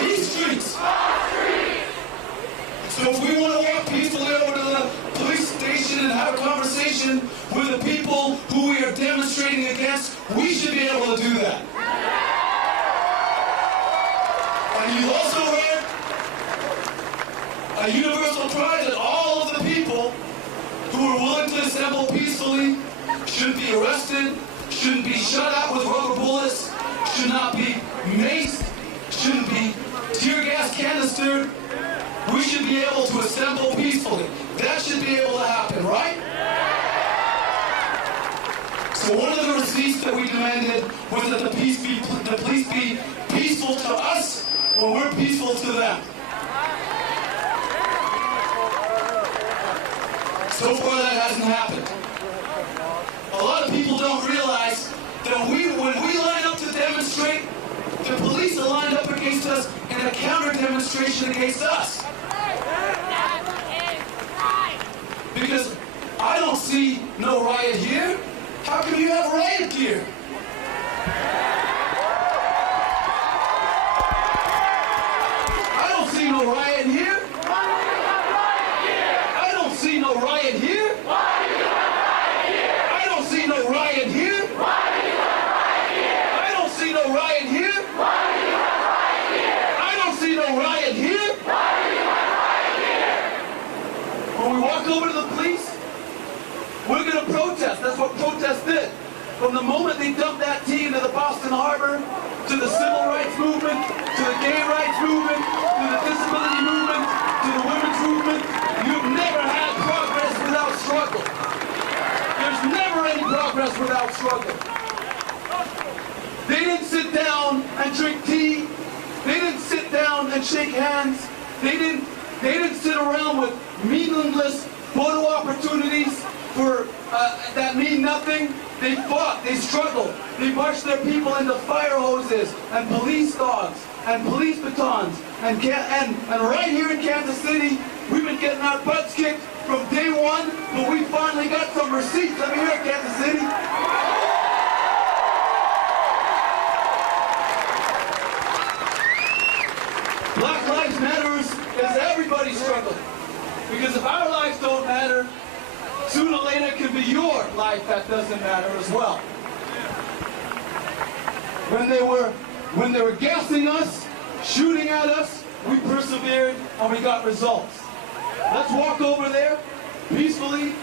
Whose streets? So if we want to walk peacefully over to the police station and have a conversation with the people who we are demonstrating against, we should be able to do that. And you also heard a universal cry that all of the people who are willing to assemble peacefully shouldn't be arrested, shouldn't be shot at with rubber bullets, should not be maced, shouldn't be tear gas canistered. We should be able to assemble peacefully. That should be able to happen, right? So one of the receipts that we demanded was that the police be peaceful to us when we're peaceful to them. So far that hasn't happened. A lot of people don't realize that when we line up to demonstrate, the police are lined up against us in a counter-demonstration against us. Because I don't see no riot here. How come you have riot gear? I don't see no riot here. I don't see no riot here. I don't see no riot here. I don't see no riot here. I don't see no riot here. When we walk over to the police, we're going to protest. That's what protest did. From the moment they dumped that tea into the Boston Harbor, to the civil rights movement, to the gay rights movement, to the disability movement, hard struggle. They didn't sit down and drink tea. They didn't sit down and shake hands. They didn't sit around with meaningless photo opportunities for that mean nothing. They fought, they struggled, they marched their people into fire hoses and police dogs and police batons. And right here in Kansas City, we've been getting our butts kicked from day one, but we finally got some receipts. Let me hear it, Kansas City. Black Lives Matters is everybody's struggle. Because if our lives don't matter, sooner or later it can be your life that doesn't matter as well. When they were gassing us, shooting at us, we persevered and we got results. Let's walk over there peacefully